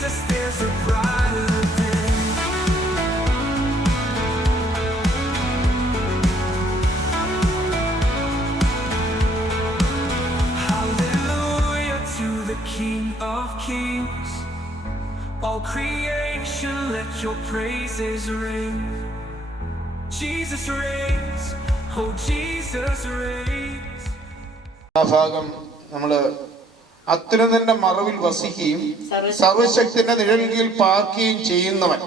Jesus, there's a brighter day. Hallelujah to the King of Kings. All creation, let your praises ring. Jesus reigns, oh Jesus reigns. ആ ഭാഗം നമ്മള് അത്യുന്നതന്റെ മറവിൽ വസിക്കുകയും സർവശക്തിന്റെ നിഴലിൽ പാർക്കുകയും ചെയ്യുന്നവൻ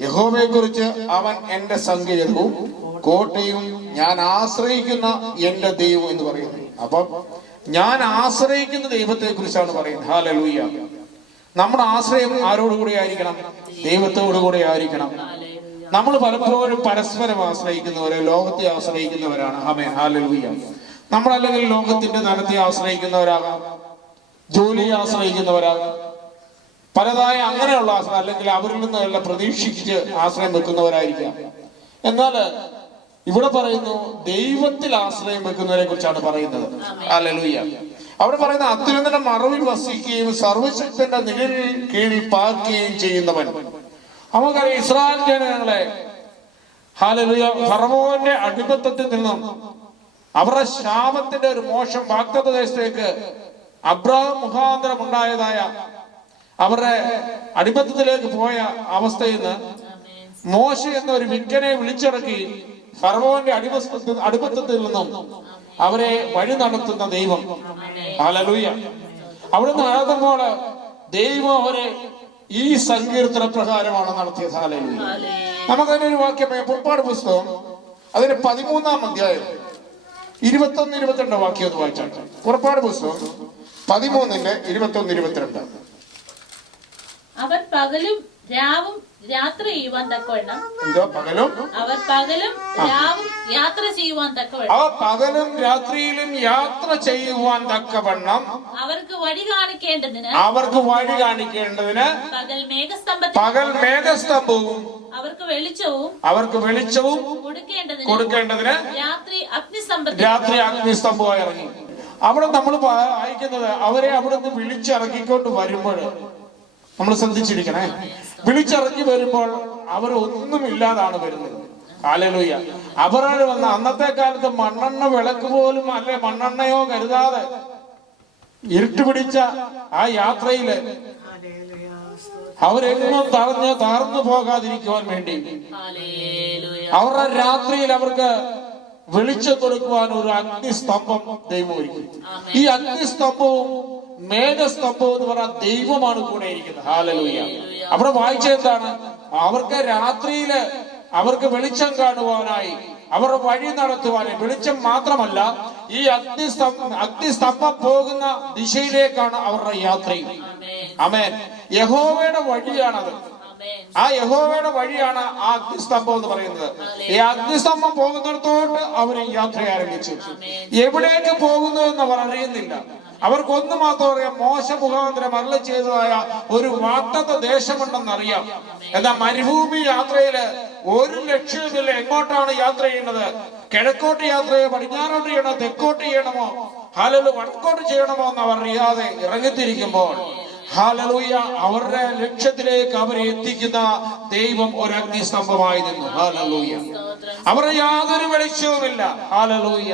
യഹോവയെ കുറിച്ച് അവൻ എന്റെ സങ്കേതവും കോട്ടയും ഞാൻ ആശ്രയിക്കുന്ന എന്റെ ദൈവം എന്ന് പറയുന്നു. അപ്പം ഞാൻ ആശ്രയിക്കുന്ന ദൈവത്തെ കുറിച്ചാണ് പറയുന്നത്. ഹല്ലേലൂയ. നമ്മുടെ ആശ്രയം ആരോടുകൂടി ആയിരിക്കണം? ദൈവത്തോടുകൂടി ആയിരിക്കണം. നമ്മൾ പലപ്പോഴും പരസ്പരം ആശ്രയിക്കുന്നവരെ, ലോകത്തെ ആശ്രയിക്കുന്നവരാണ്. ആമേൻ, ഹല്ലേലൂയ. നമ്മളല്ലെങ്കിൽ ലോകത്തിന്റെ ധനത്തെ ആശ്രയിക്കുന്നവരാകാം, ജോലിയെ ആശ്രയിക്കുന്നവരാകാം, പലതായ അങ്ങനെയുള്ള ആശ്രയം, അല്ലെങ്കിൽ അവരിൽ നിന്നെല്ലാം പ്രതീക്ഷിച്ച് ആശ്രയം വെക്കുന്നവരായിരിക്കാം. എന്നാൽ ഇവിടെ പറയുന്നു ദൈവത്തിൽ ആശ്രയം വെക്കുന്നവരെ കുറിച്ചാണ് പറയുന്നത്. ഹല്ലേലൂയ. അവിടെ പറയുന്ന അത്യുന്നതന്റെ മറവിൽ വസിക്കുകയും സർവശക്തന്റെ നിഴലിൽ കീഴിൽ പാർക്കുകയും ചെയ്യുന്നവൻ. നമുക്കറിയാം ഇസ്രായേൽ ജനങ്ങളെ ഹല്ലേലൂയ ഫറവോന്റെ അടിമത്തത്തിൽ നിന്നും അവരുടെ ശാപത്തിന്റെ ഒരു മോശം വാഗ്ദത്ത ദേശത്തേക്ക് അബ്രഹാം മുഖാന്തരം ഉണ്ടായതായ അവരുടെ അടിമത്തത്തിലേക്ക് പോയ അവസ്ഥയിൽ നിന്ന് മോശ എന്ന ഒരു വിക്കനെ വിളിച്ചിറക്കി ഫറവോന്റെ അടിമത്തത്തിൽ നിന്നും അവരെ വഴി നടത്തുന്ന ദൈവം. ഹല്ലേലൂയ. അവിടുന്ന് നടത്തുമ്പോൾ ദൈവം അവരെ ഈ സങ്കീർത്തന പ്രകാരമാണ് നടത്തിയത്. ഹല്ലേലൂയ. നമുക്കതിന്റെ ഒരു വാക്യം പുറപ്പാട് പുസ്തകം അതിന്റെ 13-ാം അധ്യായം 21-22 വാക്യം ഒന്ന് വായിച്ചാണ്. പുറപ്പാട് പുസ്തകം 13-21-22. അവർ പകലും രാവും യാത്ര ചെയ്യുവാൻ തക്കവണ്ണം. എന്തോ പകലും? അവർ പകലും രാവും യാത്ര ചെയ്യുവാൻ തക്കവണ്ണം. അവർ പകലും രാത്രിയിലും യാത്ര ചെയ്യുവാൻ തക്കവണ്ണം അവർക്ക് വഴി കാണിക്കേണ്ടതിന്. അവർക്ക് വഴി കാണിക്കേണ്ടതിന് പകൽ മേഘസ്തംഭവും അവർക്ക് വെളിച്ചവും കൊടുക്കേണ്ടതിന് രാത്രി അഗ്നിസ്തംഭമായി ഇറങ്ങി. അവിടെ നമ്മൾ വായിക്കുന്നത് അവരെ അവിടെ നിന്ന് വിളിച്ചിറക്കിക്കൊണ്ട് വരുമ്പോൾ നമ്മൾ ശ്രദ്ധിച്ചിരിക്കണേ. വിളിച്ചിറക്കി വരുമ്പോൾ അവർ ഒന്നുമില്ലാതാണ് വരുന്നത്. ഹല്ലേലൂയ. അവരോട് വന്ന അന്നത്തെ കാലത്ത് മണ്ണെണ്ണ വിളക്ക് പോലും അല്ലെ മണ്ണെണ്ണയോ കരുതാതെ ഇരുട്ട് പിടിച്ച ആ യാത്രയില് അവരെങ്ങും താഴ്ന്നു പോകാതിരിക്കുവാൻ വേണ്ടി അവരുടെ രാത്രിയിൽ അവർക്ക് വെളിച്ചം കൊടുക്കുവാൻ ഒരു അഗ്നിസ്തംഭം ദൈവം ഒരുക്കി. ഈ അഗ്നിസ്തംഭവും മേഘസ്തംഭം എന്ന് പറഞ്ഞാൽ ദൈവമാണ് കൂടെ ഇരിക്കുന്നത്. ഹല്ലേലൂയ. അവിടെ വായിച്ചെന്താണ്? അവർക്ക് രാത്രിയില് അവർക്ക് വെളിച്ചം കാണുവാനായി, അവരുടെ വഴി നടത്തുവാനായി. വെളിച്ചം മാത്രമല്ല, ഈ അഗ്നിസ്തംഭം പോകുന്ന ദിശയിലേക്കാണ് അവരുടെ യാത്രയും. ആമേൻ. യഹോവയുടെ വഴിയാണത്. ആ യഹോവയുടെ വഴിയാണ് ആ അഗ്നിസ്തംഭം എന്ന് പറയുന്നത്. ഈ അഗ്നിസ്തംഭം പോകുന്നിടത്തോട്ട് അവർ യാത്ര ആരംഭിച്ചു. എവിടേക്ക് പോകുന്നു എന്ന് അവർ അറിയുന്നില്ല. അവർക്കൊന്നു മാത്രം അറിയാം, മോശ മുഖാന്തരം അരുളി ചെയ്തതായ ഒരു വാഗ്ദത്ത ദേശമുണ്ടെന്നറിയാം. എന്നാൽ മരുഭൂമി യാത്രയില് ഒരു ലക്ഷ്യവുമില്ല. എങ്ങോട്ടാണ് യാത്ര ചെയ്യുന്നത്? കിഴക്കോട്ട് യാത്ര ചെയ്യോ, പടിഞ്ഞാറോട്ട് ചെയ്യണോ, തെക്കോട്ട് ചെയ്യണമോ, ഹല്ലേലൂയ വടക്കോട്ട് ചെയ്യണമോ എന്ന് അവർ അറിയാതെ ഇറങ്ങിത്തിരിക്കുമ്പോൾ ഹല്ലേലൂയ അവരുടെ ലക്ഷ്യത്തിലേക്ക് അവരെ എത്തിക്കുന്ന ദൈവം ഒരു അഗ്നിസ്തംഭമായി നിന്നു. ഹല്ലേലൂയ. അവരുടെ യാതൊരു വെളിച്ചവുമില്ല. ഹല്ലേലൂയ.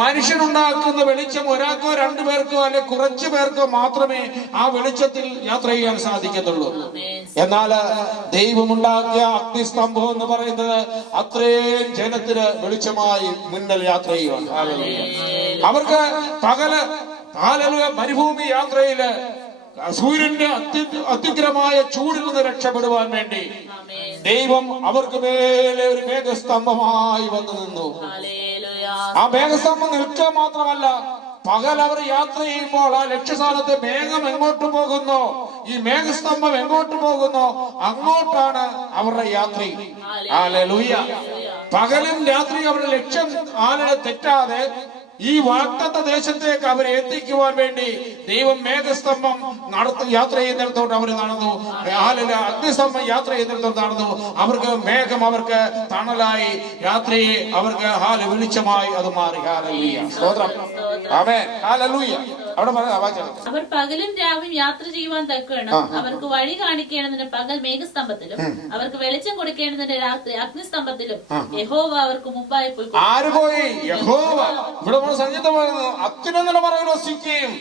മനുഷ്യനുണ്ടാക്കുന്ന വെളിച്ചം ഒരാൾക്കോ രണ്ടുപേർക്കോ അല്ലെ കുറച്ചു പേർക്കോ മാത്രമേ ആ വെളിച്ചത്തിൽ യാത്ര ചെയ്യാൻ സാധിക്കത്തുള്ളൂ. എന്നാൽ ദൈവമുണ്ടാക്കിയ അഗ്നിസ്തംഭം എന്ന് പറയുന്നത് അത്രയും ജനത്തിന് വെളിച്ചമായി മുന്നിൽ യാത്ര ചെയ്യുവാൻ. അവർക്ക് പകല് മരുഭൂമി യാത്രയില് സൂര്യന്റെ അത്യുഗ്രമായ ചൂടിൽ നിന്ന് രക്ഷപ്പെടുവാൻ വേണ്ടി ദൈവം അവർക്ക് മേലെ ഒരു മേഘസ്തംഭമായി വന്നു നിന്നു. ആ മേഘസ്തംഭം നിൽക്കുക മാത്രമല്ല, പകൽ അവർ യാത്ര ചെയ്യുമ്പോൾ ആ ലക്ഷ്യസ്ഥാനത്ത് മേഘം എങ്ങോട്ട് പോകുന്നോ, ഈ മേഘസ്തംഭം എങ്ങോട്ട് പോകുന്നോ അങ്ങോട്ടാണ് അവരുടെ യാത്ര. ഹല്ലേലൂയ. പകലും രാത്രി അവരുടെ ലക്ഷ്യം ആളുകളെ തെറ്റാതെ ഈ വാഗ്ദത്ത ദേശത്തേക്ക് അവരെ എത്തിക്കുവാൻ വേണ്ടി ദൈവം മേഘസ്തംഭം യാത്ര ചെയ്യുന്നിടത്തോട്ട് അവർ നടന്നു. അഗ്നിസ്തംഭം യാത്ര ചെയ്യുന്നിടത്തോട്ട് നടന്നു. അവർക്ക് മേഘം അവർക്ക് തണലായി, രാത്രിയെ അവർക്ക് വെളിച്ചമായി അത് മാറി. ഹല്ലേലൂയ. സ്തോത്രം. ആമേൻ. ഹല്ലേലൂയ. അവിടെ പറയാം. അവർ പകലും രാവും യാത്ര ചെയ്യുവാൻ തക്കവണ്ണം അവർക്ക് വഴി കാണിക്കേണ്ടതിന് പകൽ മേഘസ്തംഭത്തിലും അവർക്ക് വെളിച്ചം കൊടുക്കേണ്ടതിന് രാത്രി അഗ്നിസ്തംഭത്തിലും യഹോവ അവർക്ക് മുമ്പായി പോയി. ആര് പോയി? യഹോവ. ഇവിടെ നമ്മൾ സംഗീതം പറയുന്നു, അത്യുന്നത മറവിൽ വസിക്കുകയും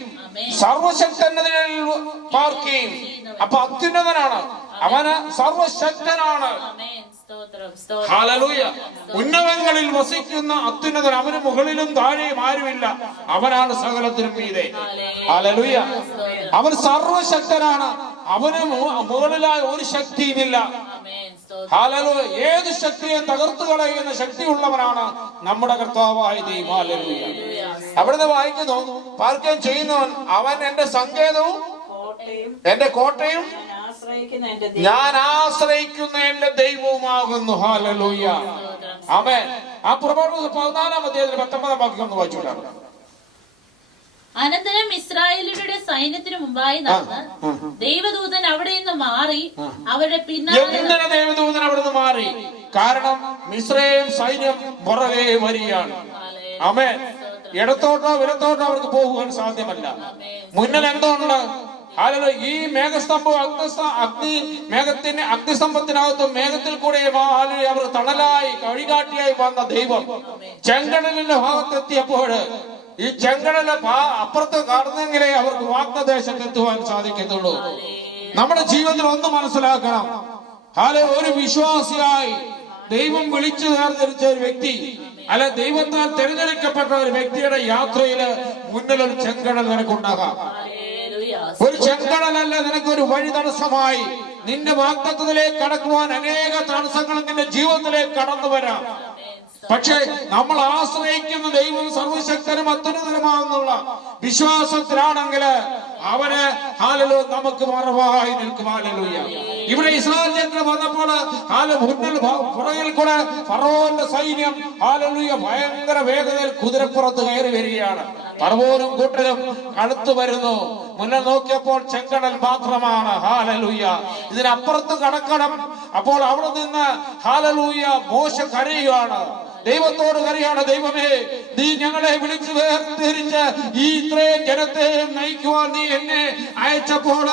സർവശക്തന്റെ നിഴലിൽ പാർക്കുകയും. അപ്പൊ അത്യുന്നതനാണ്, അവന് സർവശക്തനാണ്. ഹല്ലേലൂയ. ഉന്നതങ്ങളിൽ വസിക്കുന്ന അത്യുന്നതൻ, അവന് മുകളിലും താഴെയും ആരുമില്ല, അവനാണ് സകലത്തിനും മീതെ. ഹല്ലേലൂയ. അവൻ സർവശക്തനാണ്, അവന് മുകളിലായ ഒരു ശക്തിയുമില്ല. ഹല്ലേലൂയ. ഏത് ശക്തിയെ തകർത്തു കളയുന്ന ശക്തിയുള്ളവനാണ് നമ്മുടെ കർത്താവായ ദൈവം. ഹല്ലേലൂയ. അവിടുന്ന് വായിക്കുന്നു, പാർക്കുകയും ചെയ്യുന്നവൻ അവൻ എന്റെ സങ്കേതവും എന്റെ കോട്ടയും ഞാൻ ആശ്രയിക്കുന്ന എന്റെ ദൈവവുമാകുന്നു. ഹല്ലേലൂയ. ആമേൻ. ആ പുറപ്പാട് 14-ാം അധ്യായത്തിൽ 19-ാം വാക്യം ഒന്ന് വായിച്ചുകൊണ്ടാണ്. അനന്തരം ഇസ്രായേലിയുടെ സൈന്യത്തിന് മുമ്പായി നടന്ന ദൈവദൂതൻ അവിടെ നിന്ന് മാറി അവരുടെ പിന്നാലെ. എന്തിനാ ദൈവദൂതൻ അവിടെ നിന്ന് മാറി? കാരണം മിസ്രയീം സൈന്യം പുറകെ വരികയാണ്. ആമേൻ. ഇടത്തോട്ടോ വിലത്തോട്ടോ അവർക്ക് പോകുവാൻ സാധ്യമല്ല. മുന്നിൽ എന്തുണ്ട്? ഈ മേഘസ്തംഭം അഗ്നിസ്തംഭത്തിനകത്തും മേഘത്തിൽ കൂടെ അവർ തണലായി വഴികാട്ടിയായി വന്ന ദൈവം ചെങ്കടലിന്റെ ഭാഗത്തെത്തിയപ്പോൾ ഈ ചെങ്കടല് അപ്പുറത്ത് കടന്നെങ്കിലേ അവർക്ക് വാഗ്ദദേശത്ത് എത്തുവാൻ സാധിക്കത്തുള്ളൂ. നമ്മുടെ ജീവിതത്തിൽ ഒന്ന് മനസ്സിലാക്കണം, ഒരു വിശ്വാസിയായി ദൈവം വിളിച്ചു ചേർത്തിരിച്ച ഒരു വ്യക്തി, അല്ലെ ദൈവത്താൽ തിരഞ്ഞെടുക്കപ്പെട്ട ഒരു വ്യക്തിയുടെ യാത്രയില് മുന്നിലൊരു ചെങ്കടൽ നിനക്കുണ്ടാകാം. ഒരു ചെങ്കടലല്ല നിനക്കൊരു വഴി തടസ്സമായി. നിന്റെ വാഗ്ദത്തത്തിലേക്ക് കടക്കുവാൻ അനേക തടസ്സങ്ങൾ നിന്റെ ജീവിതത്തിലേക്ക് കടന്നു വരാം. പക്ഷെ നമ്മൾ ആശ്രയിക്കുന്ന ദൈവം സർവശക്തനും അത്യുന്നതനുമാകുന്നുള്ള വിശ്വാസത്തിലാണെങ്കിൽ അവന് ഹല്ലേലൂയ നമുക്ക് മറവായി നിൽക്കും. ഹല്ലേലൂയ. ഇവിടെ ഇസ്രായേൽ ജനങ്ങൾ വന്നപ്പോൾ മുന്നിൽ പുറകിൽ കൂടെ ഫറവോന്റെ സൈന്യം ഹല്ലേലൂയ ഭയങ്കര വേഗതയിൽ കുതിരപ്പുറത്ത് കയറി വരികയാണ്. ഫറവോനും കൂട്ടരും അടുത്തു വരുന്നു. മുന്നിൽ നോക്കിയപ്പോൾ ചെങ്കടൽ മാത്രമാണ്. ഹല്ലേലൂയ. ഇതിനപ്പുറത്ത് കടക്കണം. അപ്പോൾ അവിടെ നിന്ന് ഹല്ലേലൂയ മോശ കരയുകയാണ്, ദൈവത്തോട് കരയാണ്, ദൈവമേ, നീ ഞങ്ങളെ വിളിച്ചു വേർതിരിച്ച് ഈ ഇത്രയും ജനത്തെ നയിക്കുവാൻ നീ എന്നെ അയച്ചപ്പോൾ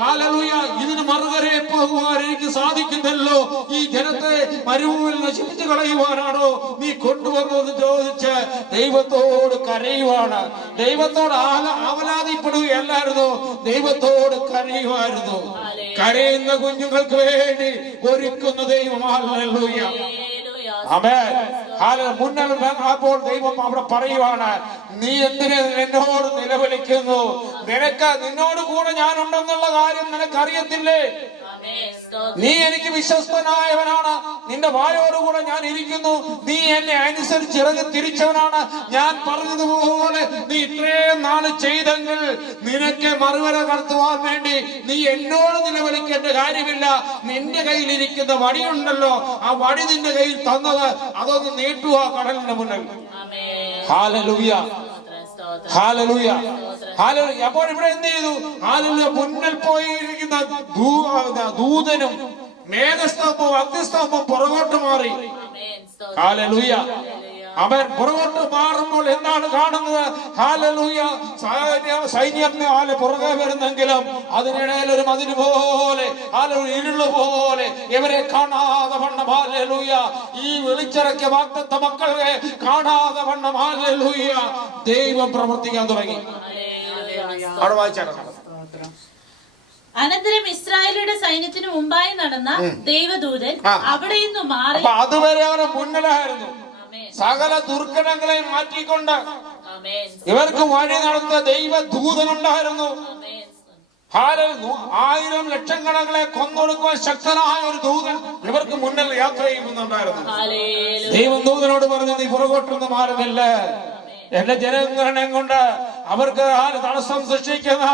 ഹല്ലേലൂയ ഇതിന് മറുകരയെ പോകുവാൻ എനിക്ക് സാധിക്കുന്നല്ലോ. ഈ ജനത്തെ മരുഭൂമിയിൽ നശിപ്പിച്ചു കളയുവാനാണോ നീ കൊണ്ടുവന്നത് ചോദിച്ച് ദൈവത്തോട് കരയുവാണ്. ദൈവത്തോട് ആവലാതിപ്പെടുകയല്ലായിരുന്നു, ദൈവത്തോട് കരയുമായിരുന്നു. കരയുന്ന കുഞ്ഞുങ്ങൾക്ക് വേണ്ടി ഒരുക്കുന്ന ദൈവം. ഹല്ലേലൂയ. ആമേൻ. മുന്നിൽ അപ്പോൾ ദൈവം അവിടെ പറയുവാണ്, നീ എന്തിനെ എന്നോട് നിലവിളിക്കുന്നു? നിന്നോട് കൂടെ ഞാനുണ്ടെന്നുള്ള കാര്യം നിനക്കറിയത്തില്ലേ? നീ എനിക്ക് വിശ്വസ്തനായവനാണ്, നിന്റെ വായോടുകൂടെ ഞാൻ ഇരിക്കുന്നു, നീ എന്നെ അനുസരിച്ച് ഇറങ്ങി തിരിച്ചവനാണ്. ഞാൻ പറഞ്ഞതുപോലെ നീ ഇത്രയും നാള് ചെയ്തെങ്കിൽ നിനക്ക് മറുവര കടത്തുവാൻ വേണ്ടി നീ എന്നോട് നിലവിളിക്കേണ്ട കാര്യമില്ല. നിന്റെ കയ്യിലിരിക്കുന്ന വടിയുണ്ടല്ലോ, ആ വടി നിന്റെ കയ്യിൽ തന്നത് അതൊന്ന് നീട്ടുക കടലിന്റെ മുന്നിൽ. ഹല്ലേലൂയ. ഹല്ലേലൂയ. ഹല്ലേലൂയ. അപ്പോൾ ഇവിടെ എന്ത് ചെയ്തു? ഹല്ലേലൂയ. മുന്നിൽ പോയിരിക്കുന്ന ദൂതനും മേഘസ്തംഭവും അഗ്നിസ്തംഭവും പുറകോട്ട് മാറി. ഹല്ലേലൂയ. അവൻ പുറകോട്ട് മാറുമ്പോൾ എന്താണ് കാണുന്നത്? ഹല്ലേലൂയ. സൈന്യം പുറകെ വരുന്നെങ്കിലും അതിനിടയിൽ ഒരു മതിൽ പോലെ ഇരുള് പോലെ ഇവരെ കാണാതെ വണ്ണം. ഹല്ലേലൂയ. ഈ വിളിച്ചിറക്കിയ വാഗ്ദത്ത മക്കളെ കാണാതെ വണ്ണം ഹല്ലേലൂയ ദൈവം പ്രവർത്തിക്കാൻ തുടങ്ങി. അവിടെ വായിച്ചാണ്. അനന്തരം ഇസ്രായേലിയുടെ സൈന്യത്തിന് മുമ്പായി നടന്ന ദൈവദൂതൻ അവിടെ നിന്ന് മാറി. അതുവരെ അവരെ മുന്നിലായിരുന്നു. സകല ദുർഘടങ്ങളെ മാറ്റിക്കൊണ്ട് ഇവർക്ക് വഴി നടത്തിയ ദൈവദൂതനുണ്ടായിരുന്നു. 1000 ലക്ഷങ്ങളെ കൊന്നൊടുക്കുവാൻ ശക്തനായ ഒരു ദൂതൻ ഇവർക്ക് മുന്നിൽ യാത്ര ചെയ്യുന്നുണ്ടായിരുന്നു. ദൈവം ദൂതനോട് പറഞ്ഞു, നീ പുറകോട്ടൊന്നും മാറുന്നില്ല. എന്റെ ജനങ്ങളെ കൊണ്ട് അവർക്ക് തടസ്സം സൃഷ്ടിക്കുന്ന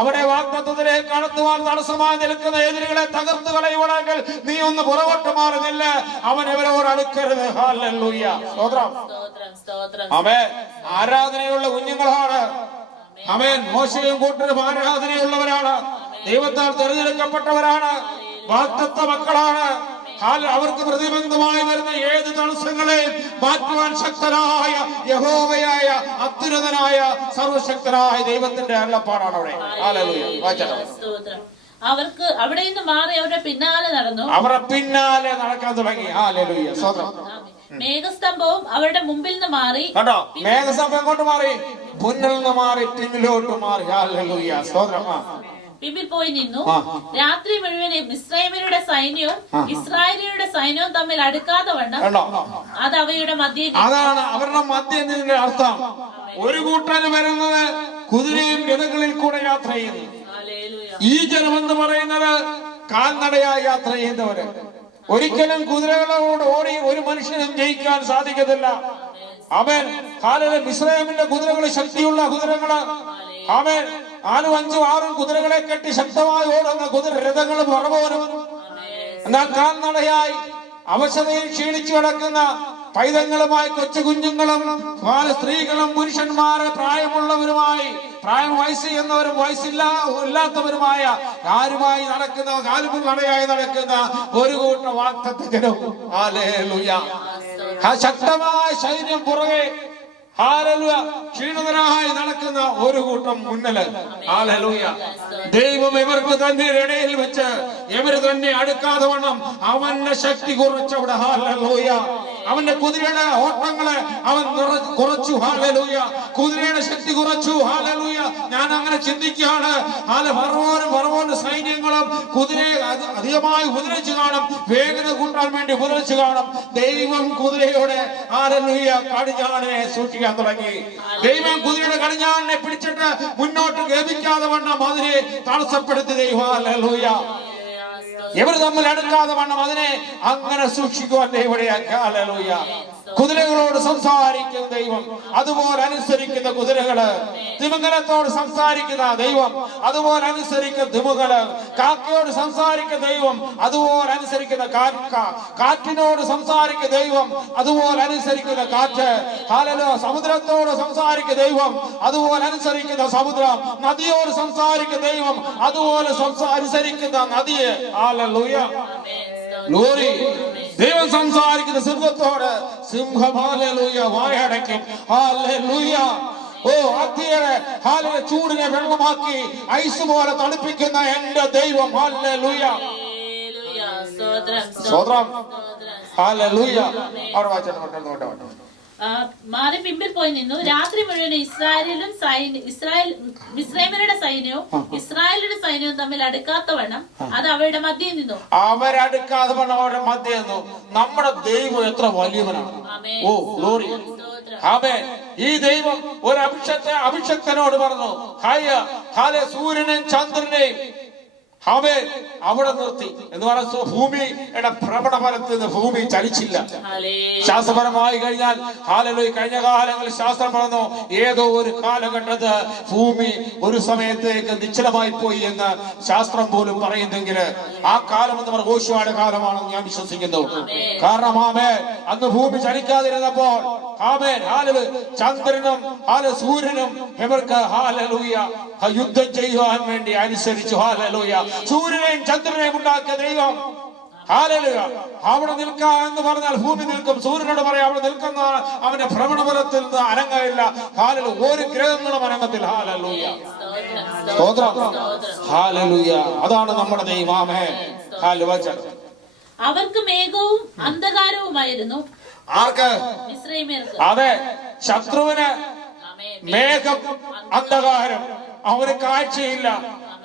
അവരെ വാഗ്ദത്തത്തിലേക്ക് കടത്തുവാൻ തടസ്സമായി നിൽക്കുന്ന എതിരുകളെ തകർത്ത് കളയുവാണെങ്കിൽ നീ ഒന്ന് പുറകോട്ട് മാറുന്നില്ല. അവൻ ഇവരോട് അടുക്കരുത്. ഹല്ലേലൂയ. സ്തോത്രം. ആമേൻ. ആരാധനയുള്ള കുഞ്ഞുങ്ങളാണ്. ആമേൻ. മോശയും കൂട്ടരും ആരാധനയുള്ളവരാണ്, ദൈവത്താൽ തിരഞ്ഞെടുക്കപ്പെട്ടവരാണ്, വാഗ്ദത്ത മക്കളാണ്. അവർക്ക് പ്രതിബന്ധമായി വരുന്ന ഏത് തടസ്സങ്ങളെ മാറ്റുവാൻ ശക്തനായ യഹോവയായ അത്യുന്നതനായ സർവശക്തനായ ദൈവത്തിന്റെ അരുളപ്പാടാണ് അവിടെ. ഹല്ലേലൂയ. സ്തോത്രം. അവർക്ക് അവിടെ നിന്ന് മാറി അവരുടെ പിന്നാലെ നടന്നു. അവരുടെ പിന്നാലെ നടക്കാൻ തുടങ്ങി. ഹല്ലേലൂയ. സ്തോത്രം. മേഘസ്തംഭവും അവരുടെ മുമ്പിൽ നിന്ന് മാറി. കണ്ടോ, മേഘസ്തംഭം എങ്ങോട്ട് മാറി? മുന്നിൽ നിന്ന് മാറി പിന്നിലോട്ട് മാറി. ഹല്ലേലൂയ. സ്തോത്രം. പിമ്പിൽ പോയി നിന്നു. രാത്രി മുഴുവൻ മിസ്രയീമ്യരുടെ സൈന്യവും ഇസ്രായേലിയുടെ സൈന്യവും തമ്മിൽ അടുക്കാതെ വണ്ണം അത് അവയുടെ മധ്യേ. അതാണ് അവരുടെ മധ്യത്തിന്റെ അർത്ഥം. ഒരു കൂട്ടര് വരുന്നത് കുതിരയും രഥങ്ങളിൽ കൂടെ യാത്ര ചെയ്യുന്നു. ഈ ജനമെന്ന് പറയുന്നത് കാൽനടയായി യാത്ര ചെയ്യുന്നവര്. ഒരിക്കലും കുതിരകളോട് ഓടി ഒരു മനുഷ്യനും ജയിക്കാൻ സാധിക്കത്തില്ല. അവൻ മിസ്രയീമിന്റെ കുതിരകൾ ശക്തിയുള്ള കുതിരകള്. അവൻ 4, 5, 6 കുതിരകളെ കെട്ടി ശക്തമായി ഓടുന്ന കുതിര രഥങ്ങളും പറവോരും. എന്നാൽ കാൽനടയായി അവശതയിൽ ക്ഷീണിച്ചു കിടക്കുന്ന പൈതങ്ങളുമായി കൊച്ചു കുഞ്ഞുങ്ങളും സ്ത്രീകളും പുരുഷന്മാരെ പ്രായമുള്ളവരുമായി, വയസ്സ് എന്നവരും വയസ്സില്ലാത്തവരുമായ ആരുമായി നടക്കുന്ന കാലുകൾ നടയായി നടക്കുന്ന ഒരു കൂട്ട വാഗ്ദത്ത ജനവും. ഹല്ലേലൂയ. ശക്തമായ സൈന്യം പുറകെ. ഹല്ലേലൂയ. ക്ഷീണിതരായി നടക്കുന്ന ഒരു കൂട്ടം മുന്നില്. ഹല്ലേലൂയ. ദൈവം ഇവർക്ക് തന്നെ ഇടയിൽ വെച്ച് ഇവര് തന്നെ അടുക്കാതെ വണ്ണം അവന്റെ ശക്തി കുറച്ചവിടെ. ഹല്ലേലൂയ. അവന്റെ കുതിരയുടെ ഓട്ടങ്ങളെ അവൻ കുറച്ചു. ഹല്ലേലൂയ. കുതിരയുടെ ശക്തി കുറച്ചു. ഹല്ലേലൂയ. ഞാൻ അങ്ങനെ ചിന്തിക്കുകയാണ്. ഫറവോനും സൈന്യങ്ങളും കുതിരയെ അധികമായി ഉപദ്രവിച്ചു കാണും. വേഗത കൂട്ടാൻ വേണ്ടി ഉപദ്രവിച്ചു കാണും. ദൈവം കുതിരയുടെ ഹല്ലേലൂയ കടിഞ്ഞാണിനെ സൂക്ഷിക്കാൻ തുടങ്ങി. ദൈവം കുതിരയുടെ കടിഞ്ഞാണിനെ പിടിച്ചിട്ട് മുന്നോട്ട് ഗമിക്കാതെ വണ്ണം അതിനെ തടസ്സപ്പെടുത്തി. ദൈവം ഹല്ലേലൂയ. ഇവർ തമ്മിൽ അടുക്കാതെ വണ്ണം അതിനെ അങ്ങനെ സൂക്ഷിക്കുവാൻ ദൈവം. ഹല്ലേലൂയ. കുതിരകളോട് സംസാരിക്കുന്ന ദൈവം അതുപോലെ അനുസരിക്കുന്ന കുതിരകള്. തിമിംഗലത്തോട് സംസാരിക്കുന്ന ദൈവം അതുപോലെ അനുസരിക്കുന്ന തിമിംഗല്. കാക്കയോട് സംസാരിക്കുന്ന ദൈവം അതുപോലെ അനുസരിക്കുന്ന കാറ്റിനോട് സംസാരിക്കുന്ന ദൈവം അതുപോലെ അനുസരിക്കുന്ന കാറ്റ്. ഹല്ലേലൂയ. സമുദ്രത്തോട് സംസാരിക്കുന്ന ദൈവം അതുപോലെ അനുസരിക്കുന്ന സമുദ്രം. നദിയോട് സംസാരിക്കുന്ന ദൈവം അതുപോലെ അനുസരിക്കുന്ന നദിയെ. ഹല്ലേലൂയ. ഗ്ലോറി. ദൈവം സംസാരിക്കുന്ന സിംഹത്തോട് സിംഹം ഹല്ലേലൂയ വായടയ്ക്കും. ഹല്ലേലൂയ. അഗ്നിയുടെ ചൂടിനെ വെള്ളമാക്കി ഐസ് പോലെ തണുപ്പിക്കുന്ന എന്റെ ദൈവം. ഹല്ലേലൂയ. സ്തോത്രം. ഹല്ലേലൂയ. അവിടെ വായിച്ചോട്ടെ. മാറി പിമ്പിൽ പോയി നിന്നു. രാത്രി മുഴുവൻ മിസ്രയീമ്യരുടെ സൈന്യവും ഇസ്രായേലിന്റെ സൈന്യവും തമ്മിൽ അടുക്കാത്ത വണ്ണം അത് അവരുടെ മധ്യേ നിന്നു. അവരടുക്കാതെ വണ്ണം അവരുടെ മധ്യേ നിന്നു. നമ്മുടെ ദൈവം എത്ര വലിയവനാണ്. Oh glory. ആമേൻ. ഈ ദൈവം ഒരു അഭിഷക്തനോട് പറഞ്ഞു, സൂര്യനെയും ചന്ദ്രനെയും അവിടെ നിർത്തി എന്ന് പറയുന്നത് ഭൂമിയുടെ ഭ്രമണഫലത്തിൽ നിന്ന് ഭൂമി ചലിച്ചില്ല. ശാസ്ത്രപരമായി കഴിഞ്ഞാൽ ഹല്ലേലൂയ കഴിഞ്ഞ കാലങ്ങളിൽ ശാസ്ത്രം പറഞ്ഞു ഏതോ ഒരു കാലഘട്ടത്ത് ഭൂമി ഒരു സമയത്തേക്ക് നിശ്ചലമായി പോയി എന്ന് ശാസ്ത്രം പോലും പറയുന്നെങ്കിൽ ആ കാലം എന്ന് പറഞ്ഞ യോശുവയുടെ കാലമാണെന്ന് ഞാൻ വിശ്വസിക്കുന്നു. കാരണം അന്ന് ഭൂമി ചലിക്കാതിരുന്നപ്പോൾ ചന്ദ്രനും സൂര്യനും ഇവർക്ക് ഹല്ലേലൂയ യുദ്ധം ചെയ്യുവാൻ വേണ്ടി അനുസരിച്ചു. ഹല്ലേലൂയ. സൂര്യനെയും ചന്ദ്രനെയും ഉണ്ടാക്കിയ ദൈവം. ഹല്ലേലൂയ. അവിടെ നിൽക്കുക എന്ന് പറഞ്ഞാൽ ഭൂമി നിൽക്കും. സൂര്യനോട് പറയാം അവിടെ നിൽക്കുന്ന അവന്റെ ഭ്രമണഫലത്തിൽ നിന്ന് അനങ്ങയില്ല. ഹല്ലേലൂയ. ഒരു ഗ്രഹങ്ങളും അനങ്ങത്തിൽ. ഹല്ലേലൂയ. സ്തോത്രം. ഹല്ലേലൂയ. അതാണ് നമ്മുടെ ദൈവം. ആമേൻ. ഹല്ലേലൂയ. അവർക്ക് മേഘവും അന്ധകാരവുമായിരുന്നു. ആർക്ക്? മിസ്രയീമ്യർക്ക്. അതെ, ശത്രുവിന് മേഘം അന്ധകാരം, അവന് കാഴ്ചയില്ല.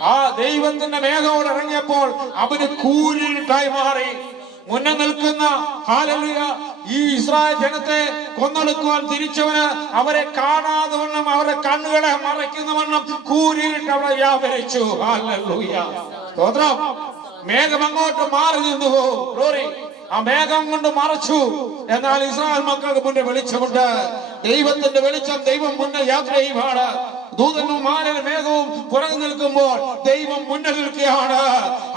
ആ ദൈവത്തിന്റെ മേഘോട് ഇറങ്ങിയപ്പോൾ അവന് കൂരിട്ടായി മാറി. മുന്നേ നിൽക്കുന്ന ഹല്ലേലൂയ ഈ ഇസ്രായേൽ ജനത്തെ കൊന്നൊടുക്കുവാൻ തിരിച്ചവന് അവരെ കാണാതെ വണ്ണം അവരുടെ കണ്ണുകളെ മറയ്ക്കുന്ന വണ്ണം കൂരിട്ട് അവിടെ വ്യാപരിച്ചു. ഹല്ലേലൂയ. സ്തോത്രം. മേഘം അങ്ങോട്ട് മാറി നിന്നു. ഗ്ലോറി. ആ മേഘം കൊണ്ട് മറച്ചു. എന്നാൽ ഇസ്രായേൽ മക്കൾക്ക് മുന്നേ വെളിച്ചമുണ്ട്. ദൈവത്തിന്റെ വെളിച്ചം ദൈവം മുന്നേ യാത്ര ചെയ്യുവാണ്. ദൂതനും മാനലും മേഘവും പുറകു നിൽക്കുമ്പോൾ ദൈവം മുന്നിൽ നിൽക്കുകയാണ്.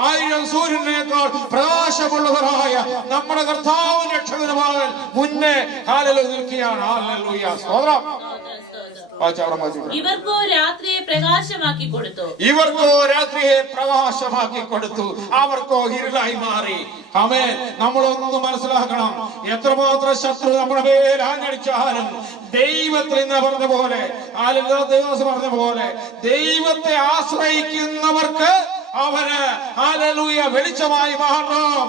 1000 സൂര്യനേക്കാൾ പ്രകാശമുള്ളവരായ നമ്മുടെ കർത്താവിന്റെ രക്ഷകനുമായ മുന്നേ ഹല്ലേലൂയ നിൽക്കുകയാണ്. ഹല്ലേലൂയ. സ്തോത്രം. ഇവർക്കോ രാത്രിയെ പ്രകാശമാക്കി കൊടുത്തു. ഇവർക്കോ രാത്രിയെ പ്രകാശമാക്കി കൊടുത്തു. അവർക്കോ ഇരുളായി മാറി. ആമേൻ. നമ്മളൊന്ന് മനസ്സിലാക്കണം, എത്രമാത്രം ശത്രു നമ്മുടെ മേൽ ആഞ്ഞടിച്ചാലും ദൈവത്തിൽ നിന്ന് പറഞ്ഞ പോലെ, ദൈവം പറഞ്ഞ പോലെ, ദൈവത്തെ ആശ്രയിക്കുന്നവർക്ക് അവന് ഹല്ലേലൂയ വെളിച്ചമായി മാറണം.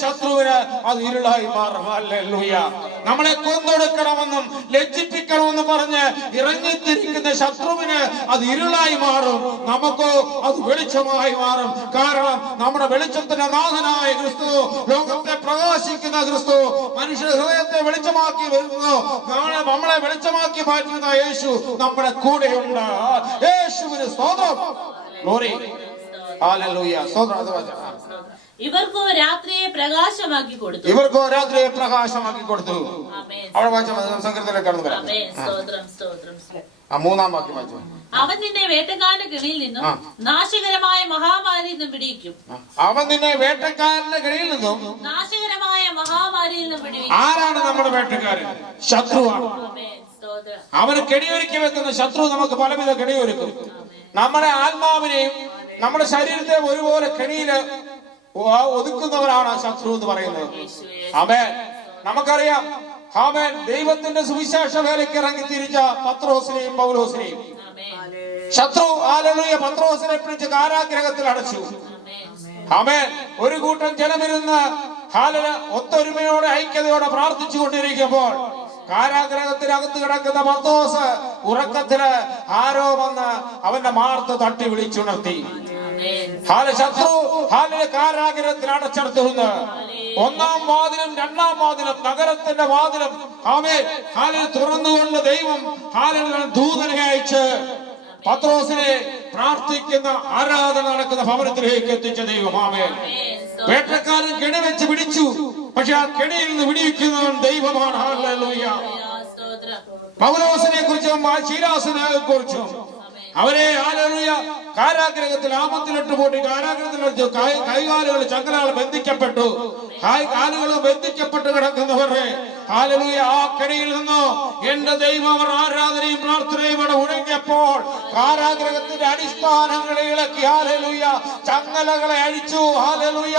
ശത്രുവിന് അത് ഇരുളായി മാറും. ഹല്ലേലൂയ. നമ്മളെ കൊന്നൊടുക്കണമെന്നും ലജ്ജിപ്പിക്കണമെന്നും പറഞ്ഞ് ഇറങ്ങിത്തിരിക്കുന്ന ശത്രുവിന് അത് ഇരുളായി മാറും. നമുക്കോ അത് വെളിച്ചമായി മാറും. കാരണം നമ്മുടെ വെളിച്ചത്തിന്റെ നാഥനായ ക്രിസ്തു, ലോകത്തെ പ്രകാശിക്കുന്ന ക്രിസ്തു, മനുഷ്യ ഹൃദയത്തെ വെളിച്ചമാക്കി വരുന്നു. നമ്മളെ വെളിച്ചമാക്കി മാറ്റുന്ന യേശു നമ്മുടെ കൂടെയുണ്ട്. യേശുവിന് സ്തോത്രം. ഗ്ലോറി. ഹല്ലേലൂയ. ഇവർക്കോ രാത്രിയെ പ്രകാശമാക്കി കൊടുത്തു. ഇവർക്കോ രാത്രിയെ പ്രകാശമാക്കി കൊടുത്തു. അവിടെ വായിച്ച സങ്കീർത്തനത്തിലേക്ക് കടന്നു വരാം. മൂന്നാം വാക്യം വായിച്ചു. അവൻ നിന്നെ വേട്ടക്കാരന്റെ കെണിയിൽ നിന്നും നാശകരമായ മഹാമാരിയിൽ നിന്നും വിടിയിക്കും. അവൻ നിന്നെ വേട്ടക്കാരന്റെ കെണിയിൽ നിന്നും നാശകരമായ മഹാമാരിയിൽ നിന്നും വിടിയിക്കും. ആരാണ് നമ്മുടെ വേട്ടക്കാരൻ? ശത്രുവാണ്. അവന് കെണിയൊരുക്കി വെക്കുന്ന ശത്രു നമുക്ക് പലവിധ കെണിയൊരുക്കും. നമ്മുടെ ആത്മാവിനെയും നമ്മുടെ ശരീരത്തെ ഒരുപോലെ കെണിയില് ഒതുക്കുന്നവരാണ് ശത്രു എന്ന് പറയുന്നത്. ആമേൻ. നമുക്കറിയാം, ആമേൻ, ദൈവത്തിന്റെ സുവിശേഷ വേലയ്ക്ക് ഇറങ്ങി തിരിച്ച പത്രോസിനെയും പൗലോസിനെയും ശത്രു ഹല്ലേലൂയ പത്രോസിനെ പിടിച്ച് കാരാഗ്രഹത്തിൽ അടച്ചു. ആമേൻ. ഒരു കൂട്ടം ജനമിരുന്ന് ഒത്തൊരുമയോടെ ഐക്യതയോടെ പ്രാർത്ഥിച്ചു കൊണ്ടിരിക്കുമ്പോൾ കാരാഗ്രഹത്തിനകത്ത് കിടക്കുന്ന പത്രോസ് ഉറക്കത്തില് ആരോ വന്ന് അവന്റെ മാർത്ത് തട്ടി വിളിച്ചുണർത്തി. ശത്രു കാരാഗ്രഹത്തിൽ അടച്ചെടുത്തുകൊണ്ട് ഒന്നാം വാതിലും രണ്ടാം വാതിലും നഗരത്തിന്റെ വാതിലും തുറന്നുകൊണ്ട് ദൈവം ദൂതനെ അയച്ച് പത്രോസിനെ പ്രാർത്ഥിക്കുന്ന ആരാധന നടക്കുന്ന ഭവനത്തിലേക്ക് എത്തിച്ച ദൈവം. ആമേൻ. വേട്ടക്കാരൻ കെണി വെച്ച് പിടിച്ചു, പക്ഷെ ആ കെണിയിൽ നിന്ന് വിടിവിക്കുന്നവൻ ദൈവമാണ്. ഹല്ലേലൂയ. പൗലോസിനെ കുറിച്ചും ശീലാസിനെ കുറിച്ചും അവരെ ഹല്ലേലൂയ കാരാഗ്രഹത്തിൽ ആമത്തിലിട്ട് പോട്ടി കാരാഗ്രഹത്തിൽ കൈകാലുകൾ ചങ്ങലകൾ ബന്ധിക്കപ്പെട്ടു. കാലുകൾ ബന്ധിക്കപ്പെട്ട് കിടക്കുന്നവരെ ഹല്ലേലൂയ ആ കെണിയിൽ നിന്നോ എന്റെ ദൈവം അവർ ആരാധനയും പ്രാർത്ഥനയും ഇവിടെ ഉണങ്ങിയപ്പോൾ കാരാഗ്രഹത്തിന്റെ അടിസ്ഥാനങ്ങളെ ഇളക്കി ഹല്ലേലൂയ ചങ്ങലകളെ അഴിച്ചു. ഹല്ലേലൂയ.